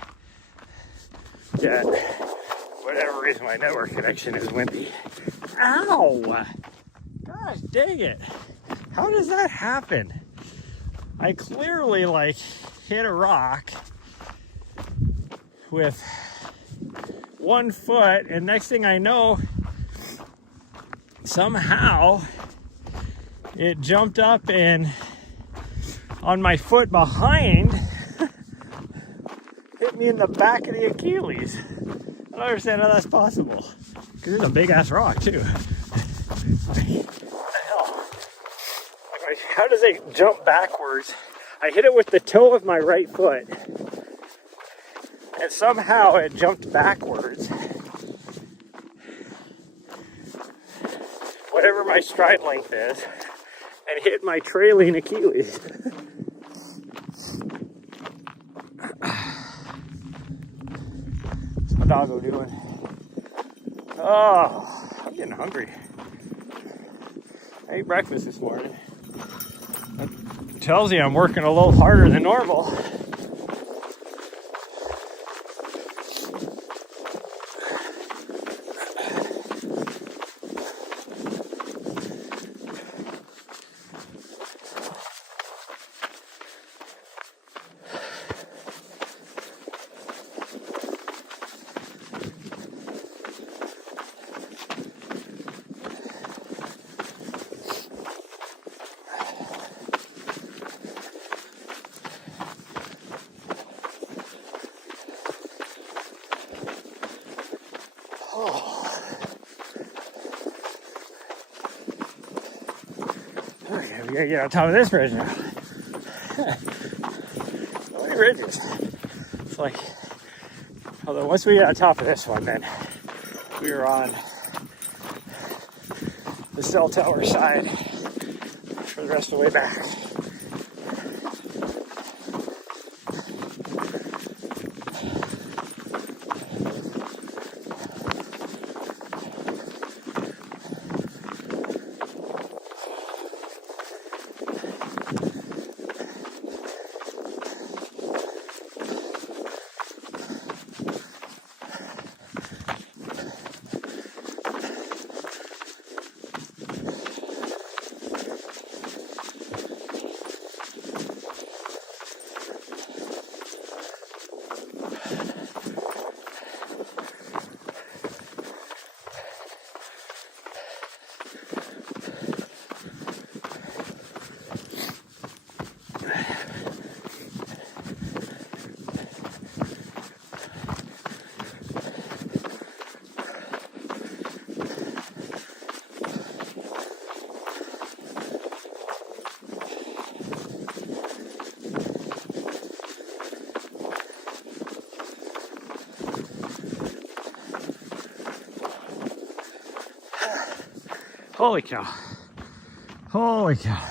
Yet, whatever reason, my network connection is wimpy. Ow! Gosh dang it. How does that happen? I clearly hit a rock with 1 foot, and next thing I know, somehow it jumped up and on my foot behind hit me in the back of the Achilles. I don't understand how that's possible, because it's a big ass rock too. What the hell? How does it jump backwards? I hit it with the toe of my right foot, and somehow it jumped backwards. Whatever my stride length is, and hit my trailing Achilles. What's my doggo doing? Oh, I'm getting hungry. I ate breakfast this morning. That tells you I'm working a little harder than normal. Okay, we gotta get on top of this ridge now. So many ridges. It's like, although once we get on top of this one, then we were on the cell tower side for the rest of the way back. Holy cow. Holy cow.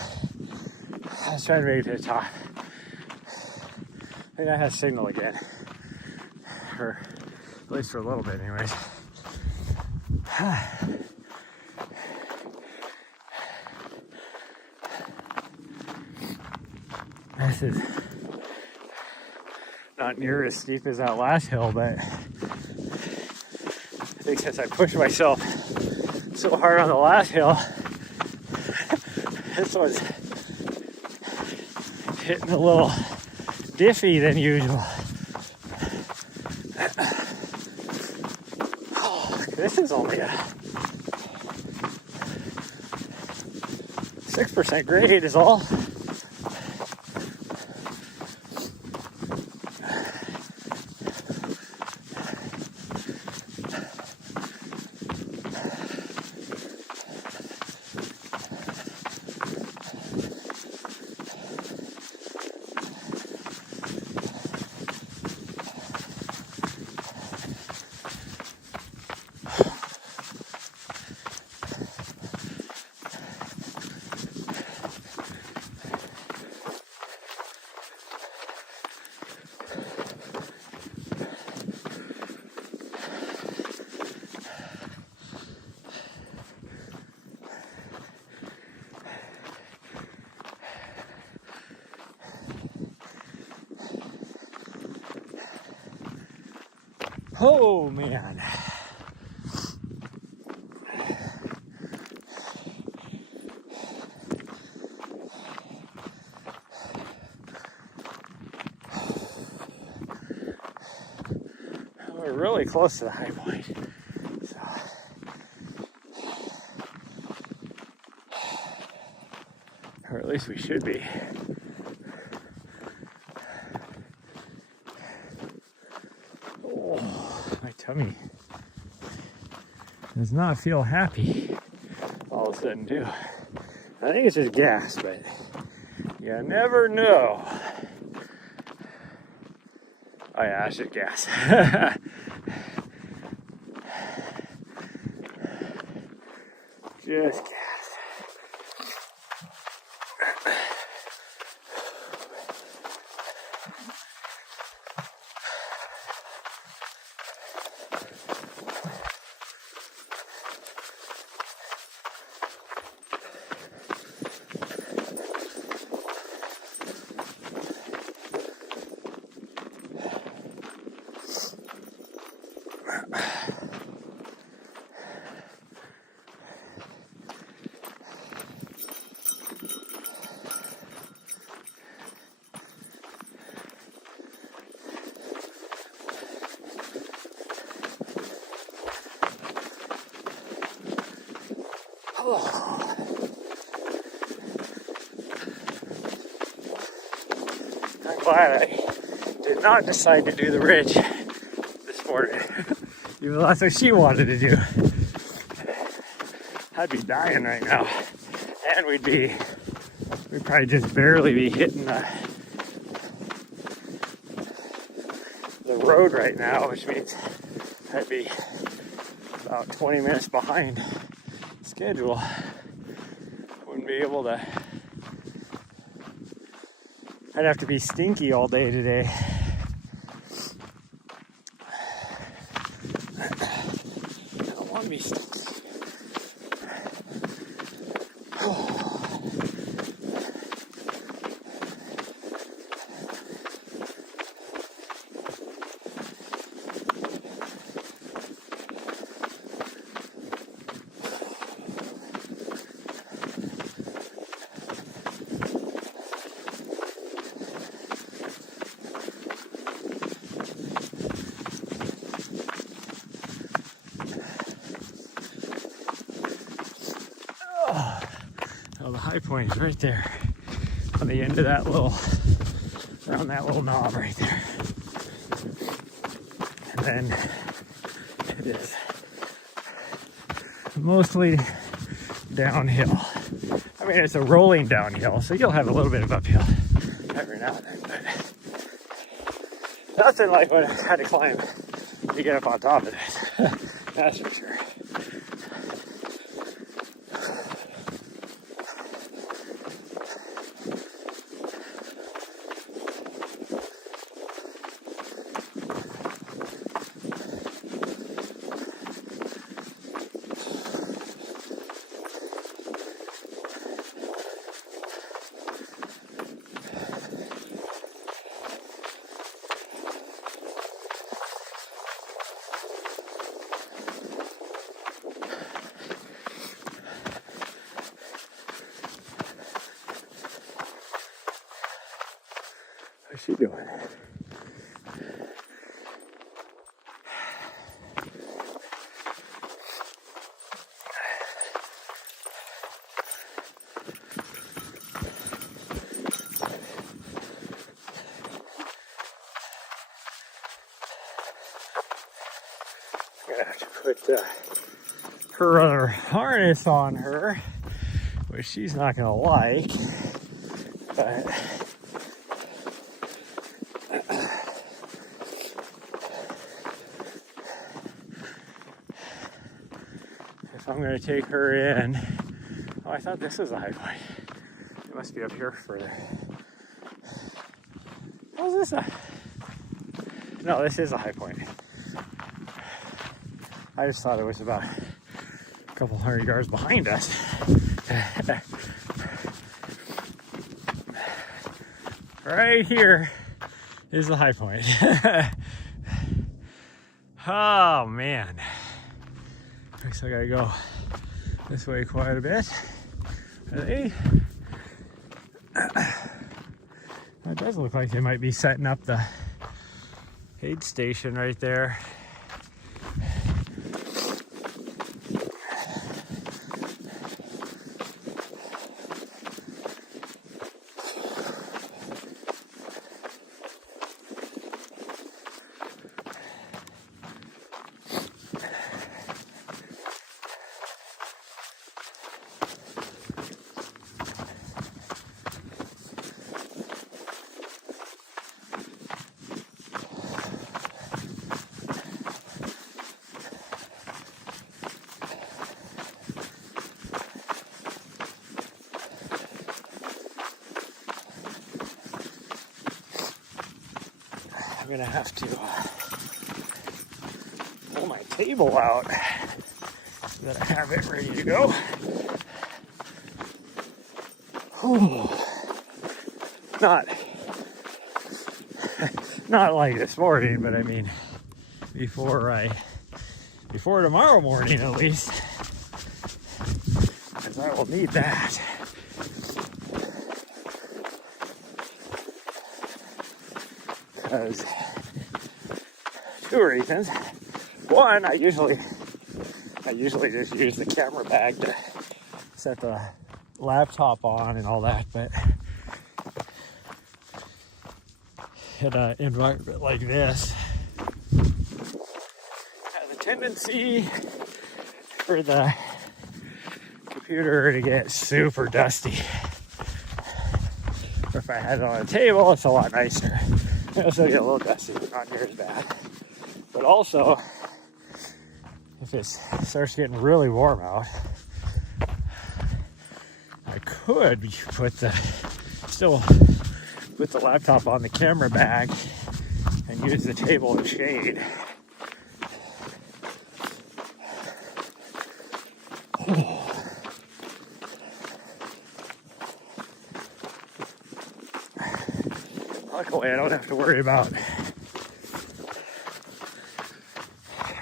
I was trying to make it to the top. I think I have signal again. Or at least for a little bit anyways. This is not near as steep as that last hill, but I think since I pushed myself so hard on the last hill, this one's hitting a little diffy than usual. Oh, this is only a 6% grade is all. Oh man. We're really close to the high point. So. Or at least we should be. My tummy does not feel happy all of a sudden too. I think it's just gas, but you never know. Oh yeah, it's just gas. Just gas. I'm glad I did not decide to do the ridge this morning, even though that's what she wanted to do. I'd be dying right now, and we'd probably just barely be hitting the road right now, which means I'd be about 20 minutes behind schedule. Wouldn't be able to. I'd have to be stinky all day today. I don't want to be stinky. Oh, the high point is right there on the end of that around that little knob right there. And then it is mostly downhill. I mean, it's a rolling downhill, so you'll have a little bit of uphill every now and then, but nothing like what I had to climb to get up on top of this. That's for sure. What's she doing? I'm gonna have to put her other harness on her, which she's not gonna like, but if I'm gonna take her in, oh, I thought this was a high point. It must be up here further. How's this no, this is a high point. I just thought it was about a couple hundred yards behind us. Right here is the high point. Oh man. I still gotta go this way quite a bit. It does look like they might be setting up the aid station right there. I'm gonna have to pull my table out so that I have it ready to go. Whew. Not like this morning, but I mean before tomorrow morning at least, because I will need that. Because two reasons. One, I usually just use the camera bag to set the laptop on and all that, but in an environment like this, has a tendency for the computer to get super dusty. Or if I had it on a table, it's a lot nicer. It'll still get a little dusty, but not near as bad. But also, if it starts getting really warm out, I could put the laptop on the camera bag and use the table in shade. Luckily, I don't have to worry about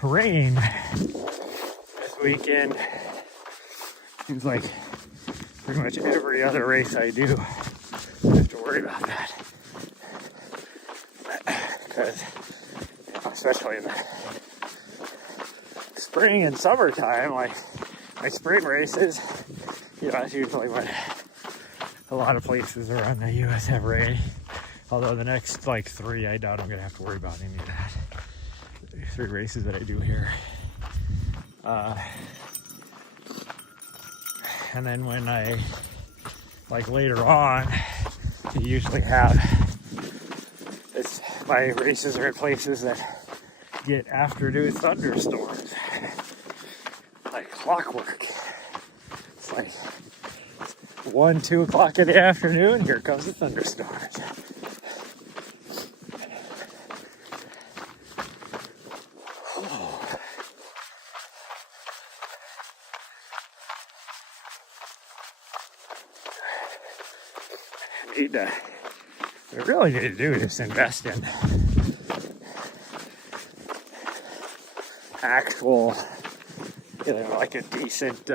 rain this weekend. Seems like pretty much every other race I do, I have to worry about that. Because, especially in the spring and summertime, like my spring races, that's usually when a lot of places around the US have rain. Although the next three, I doubt I'm gonna have to worry about any of that. 3 races that I do here. And then when I, later on, you usually have, my races are in places that get afternoon thunderstorms. Like clockwork. It's 1, 2 o'clock in the afternoon, here comes the thunderstorms. What I really need to do is invest in actual, a decent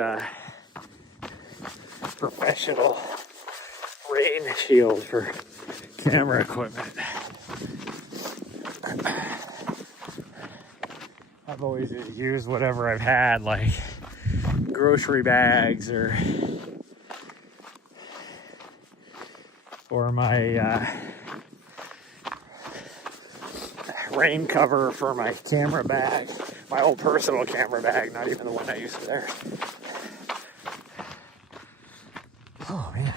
professional rain shield for camera equipment. I've always used whatever I've had, like grocery bags or my rain cover for my camera bag, my old personal camera bag, not even the one I used there. Oh man.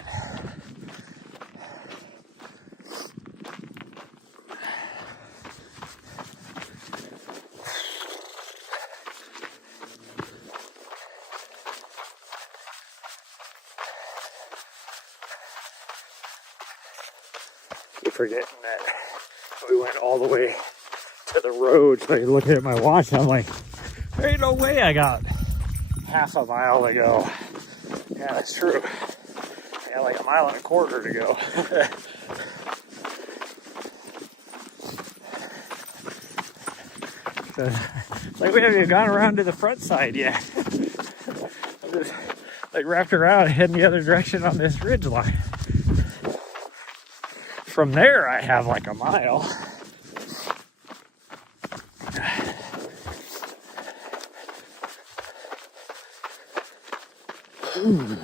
Keep forgetting that we went all the way to the road. So you're looking at my watch and I'm like, there ain't no way I got half a mile to go. Yeah, that's true. I got like a mile and a quarter to go. So, like we haven't even gone around to the front side yet. I'm just like wrapped around heading the other direction on this ridge line. From there I have like a mile. Ooh.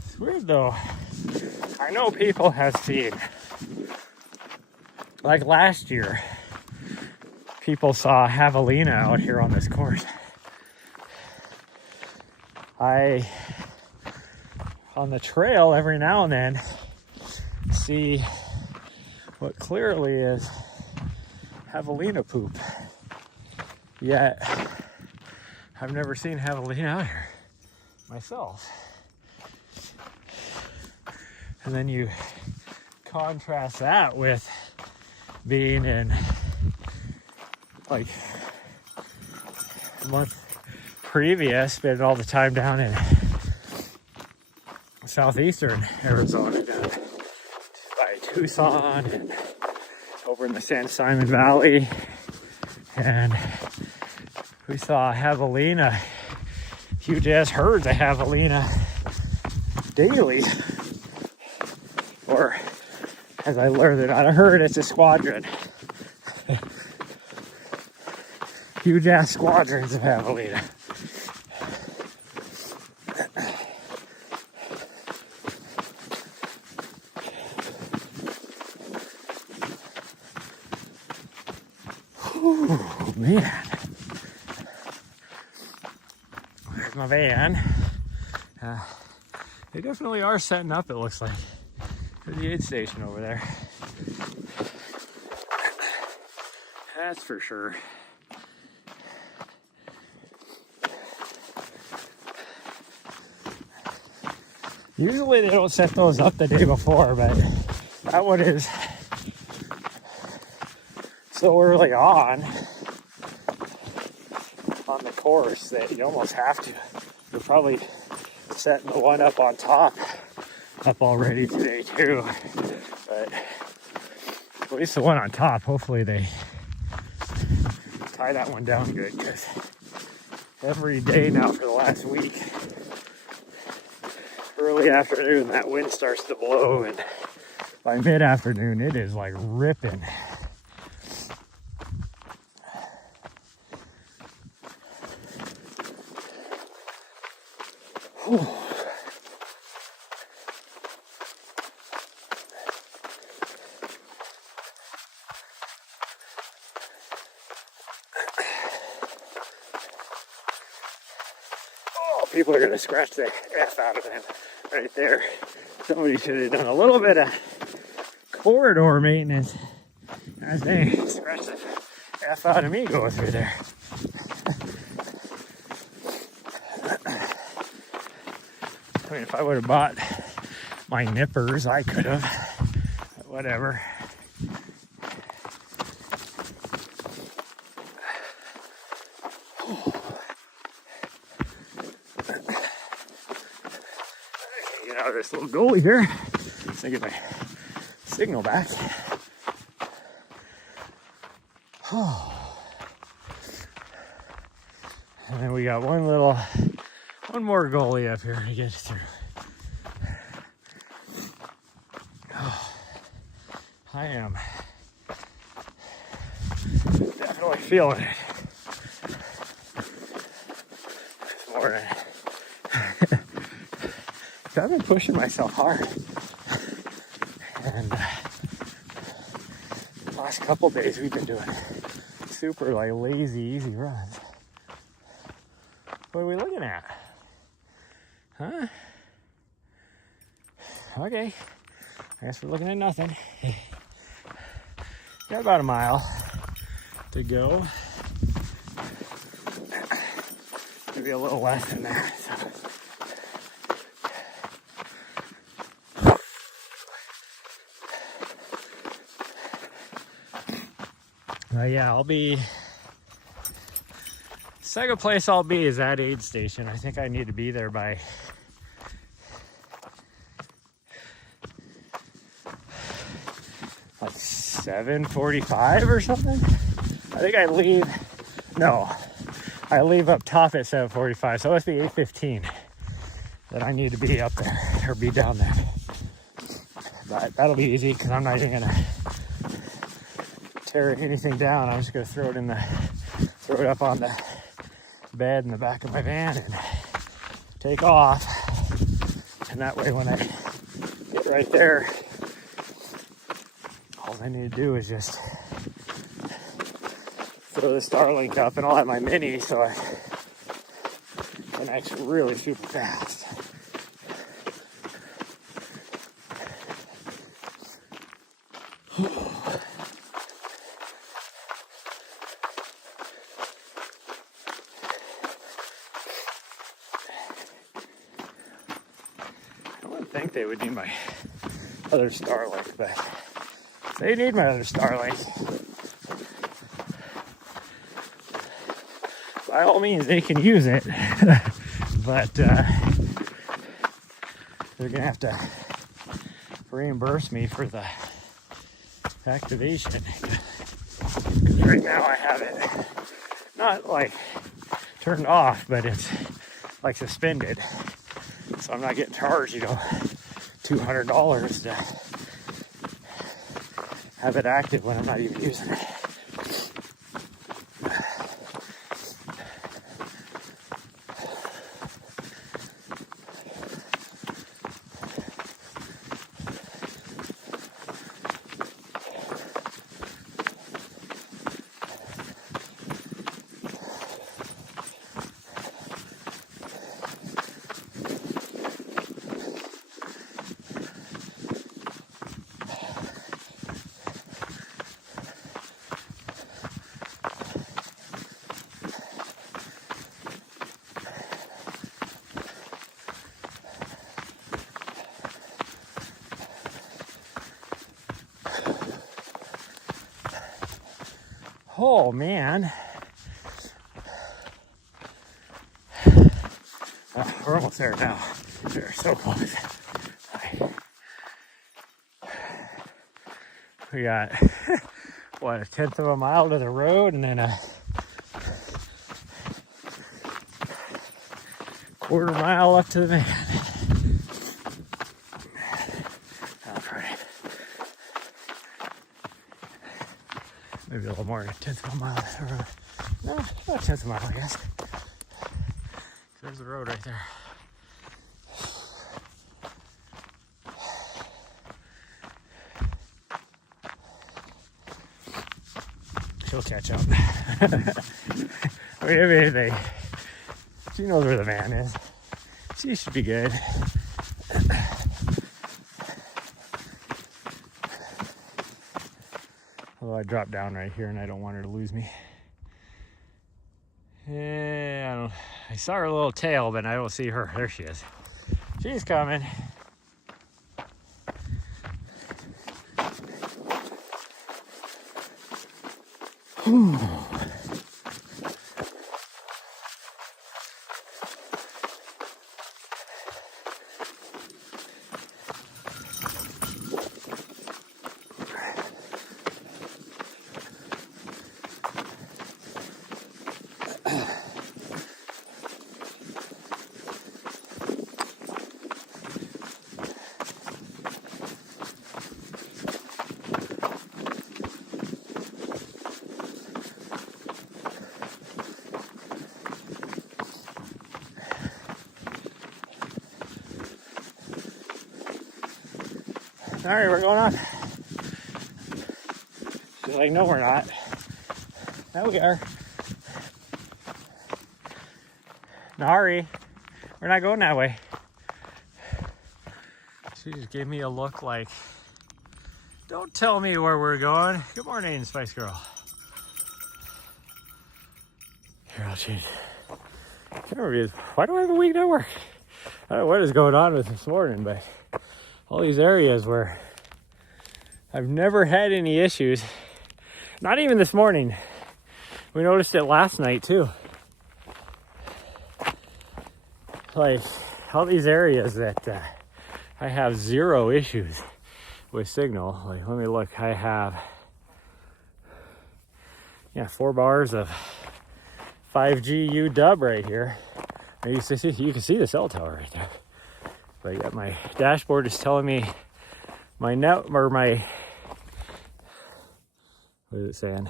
It's weird though. I know people have seen, like last year, people saw javelina out here on this course. On the trail, every now and then, see what clearly is javelina poop. Yet, I've never seen javelina out here myself. And then you contrast that with being in like a month previous, spending all the time down in southeastern Arizona, down by Tucson and over in the San Simon Valley. And we saw javelina, huge ass herds of javelina daily. Or, as I learned, they're not a herd, it's a squadron. Huge ass squadrons of javelina. Oh man. There's my van. They definitely are setting up, it looks like, for the aid station over there. That's for sure. Usually they don't set those up the day before, but that one is so early on the course that you almost have to. You're probably setting the one up on top up already today too, but at least the one on top, hopefully they tie that one down good, because every day now for the last week, early afternoon, that wind starts to blow, and by mid-afternoon it is like ripping. Whew. People are going to scratch the F out of him right there. Somebody should have done a little bit of corridor maintenance as they scratch the F out of me going through there. I mean, if I would have bought my nippers, I could have. Whatever. Nice little goalie here. Let's get my signal back. And then we got one more goalie up here to get through. I am definitely feeling it this morning. I've been pushing myself hard, and the last couple days we've been doing super like lazy, easy runs. What are we looking at? Huh? Okay, I guess we're looking at nothing. Got about a mile to go. Maybe a little less than that. So. Yeah, second place I'll be is that aid station. I think I need to be there by like 7:45 or something. I think I leave up top at 7:45, so it must be 8:15 that I need to be up there or be down there. But that'll be easy because I'm not even gonna tear anything down. I'm just gonna throw it up on the bed in the back of my van and take off. And that way when I get right there, all I need to do is just throw the Starlink up, and I'll have my mini so I can actually really super fast. I think they would need my other Starlink, but they need my other Starlink. By all means, they can use it, but they're gonna have to reimburse me for the activation. Because right now I have it not like turned off, but it's like suspended. So I'm not getting charged, $200 to have it active when I'm not even using it. Oh man, we're almost there now. We're so close. We got what, 1/10 of a mile to the road, and then a 1/4 mile up to the van. That's right. Maybe a little more than 1/10 of a mile. No, about 1/10 of a mile, I guess. There's the road right there. She'll catch up. Maybe she knows where the van is. She should be good. Although I dropped down right here and I don't want her to lose me. Yeah, I saw her little tail, but I don't see her. There she is. She's coming. Whew. All right, we're going up. She's like, no, we're not. Now we are. Nari, we're not going that way. She just gave me a look like, don't tell me where we're going. Good morning, Spice Girl. Here, I'll change. Camera views. Why do I have a weak network? I don't know what is going on with this morning, but all these areas where I've never had any issues. Not even this morning. We noticed it last night too. Like all these areas that I have zero issues with signal. Like, let me look. I have 4 bars of 5G UW right here. You can see the cell tower right there. But yet my dashboard is telling me my what is it saying?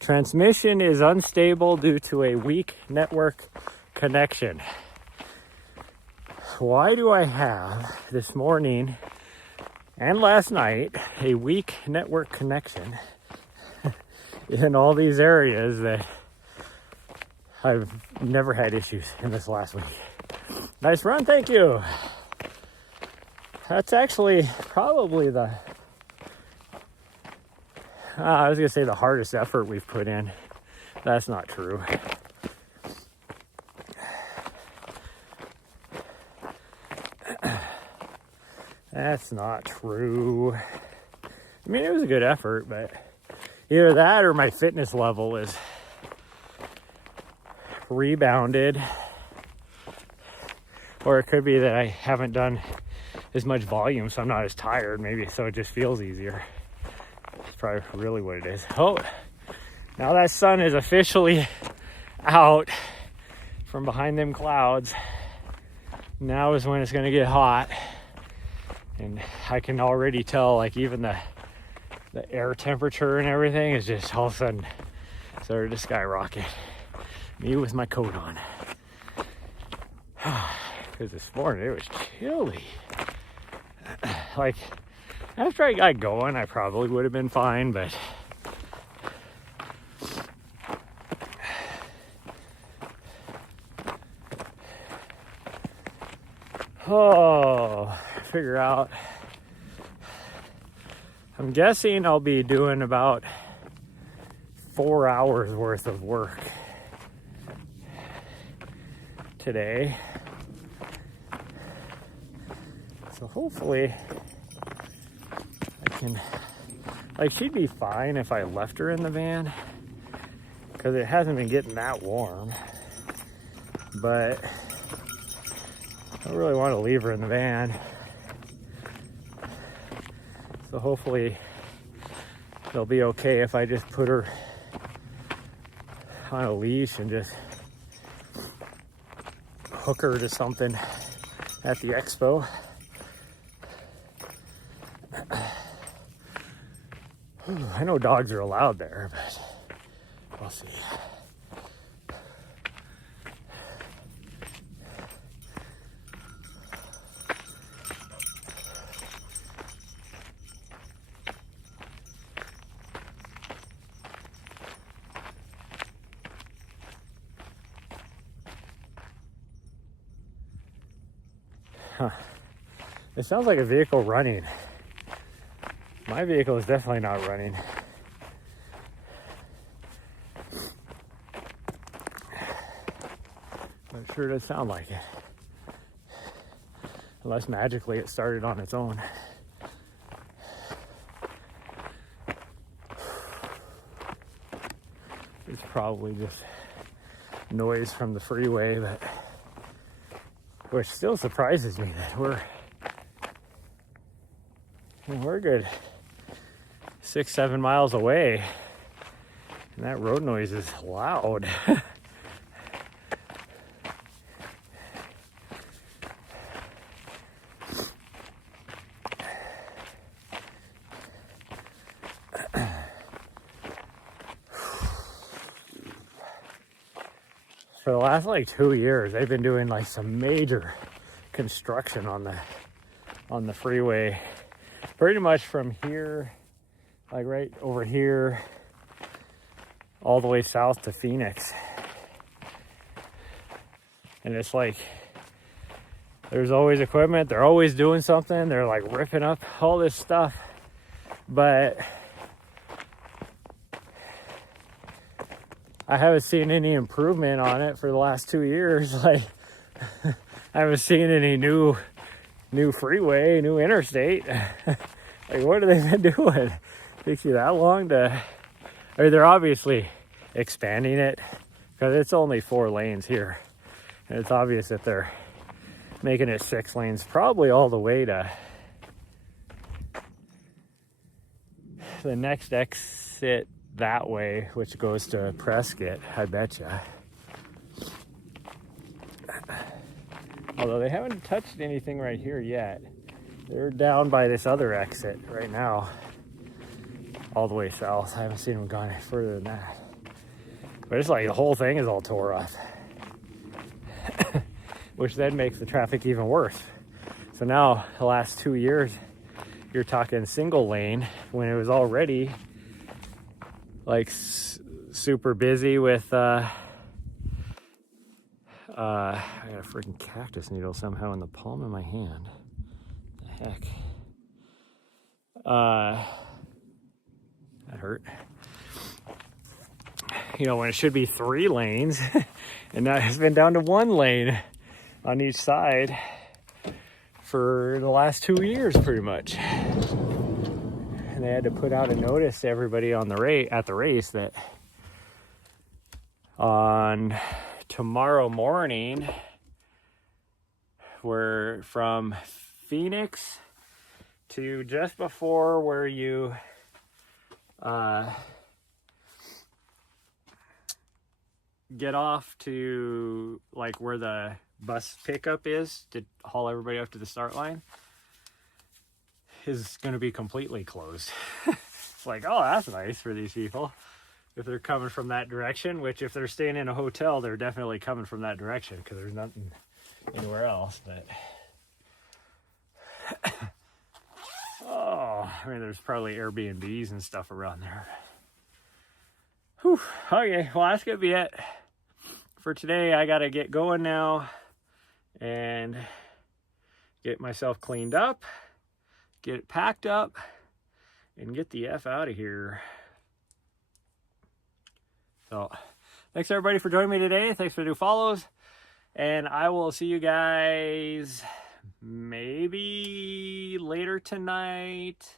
Transmission is unstable due to a weak network connection. Why do I have this morning and last night a weak network connection in all these areas that I've never had issues in this last week? Nice run, thank you. That's actually probably I was gonna say the hardest effort we've put in. That's not true. That's not true. I mean, it was a good effort, but either that or my fitness level is rebounded, or it could be that I haven't done as much volume, so I'm not as tired, maybe, so it just feels easier. That's probably really what it is. Oh, now that sun is officially out from behind them clouds. Now is when it's going to get hot, and I can already tell, like, even the air temperature and everything is just all of a sudden started to skyrocket. Me with my coat on. Because this morning it was chilly. Like, after I got going, I probably would have been fine, but figure out. I'm guessing I'll be doing about 4 hours worth of work today. So hopefully I can, like, she'd be fine if I left her in the van because it hasn't been getting that warm, but I don't really want to leave her in the van. So hopefully they'll be okay if I just put her on a leash and just hook her to something at the expo. I know dogs are allowed there, but we'll see. It sounds like a vehicle running. My vehicle is definitely not running. But it sure does sound like it. Unless magically it started on its own. It's probably just noise from the freeway, but which still surprises me that we're good 6-7 miles away and that road noise is loud. For the last like 2 years, they've been doing like some major construction on the freeway pretty much from here, like right over here, all the way south to Phoenix. And it's like, there's always equipment, they're always doing something, they're like ripping up all this stuff. But I haven't seen any improvement on it for the last 2 years. Like, I haven't seen any new freeway, new interstate. Like, what have they been doing? It takes you that long to... I mean, they're obviously expanding it because it's only 4 lanes here. And it's obvious that they're making it 6 lanes, probably all the way to the next exit that way, which goes to Prescott, I betcha. Although they haven't touched anything right here yet. They're down by this other exit right now, all the way south. I haven't seen them gone any further than that. But it's like the whole thing is all tore up. Which then makes the traffic even worse. So now, the last 2 years, you're talking single lane when it was already like super busy with I got a freaking cactus needle somehow in the palm of my hand. The heck. That hurt. You know, when it should be 3 lanes, and now it's been down to 1 lane on each side for the last 2 years, pretty much. And they had to put out a notice to everybody on the at the race that on tomorrow morning, we're from Phoenix to just before where you get off to like where the bus pickup is to haul everybody up to the start line is going to be completely closed. It's like, oh, that's nice for these people if they're coming from that direction, which if they're staying in a hotel, they're definitely coming from that direction because there's nothing anywhere else. But oh, I mean, there's probably Airbnbs and stuff around there. Whew. Okay, well, that's gonna be it for today. I gotta get going now and get myself cleaned up, get it packed up, and get the F out of here. So, thanks everybody for joining me today. Thanks for the new follows. And I will see you guys maybe later tonight.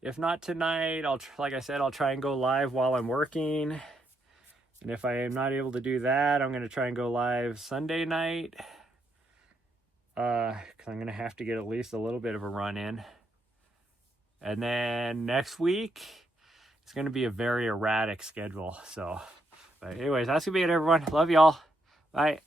If not tonight, like I said, I'll try and go live while I'm working. And if I am not able to do that, I'm going to try and go live Sunday night. Because I'm going to have to get at least a little bit of a run in. And then next week, it's going to be a very erratic schedule. So, but anyways, that's going to be it, everyone. Love y'all. Bye.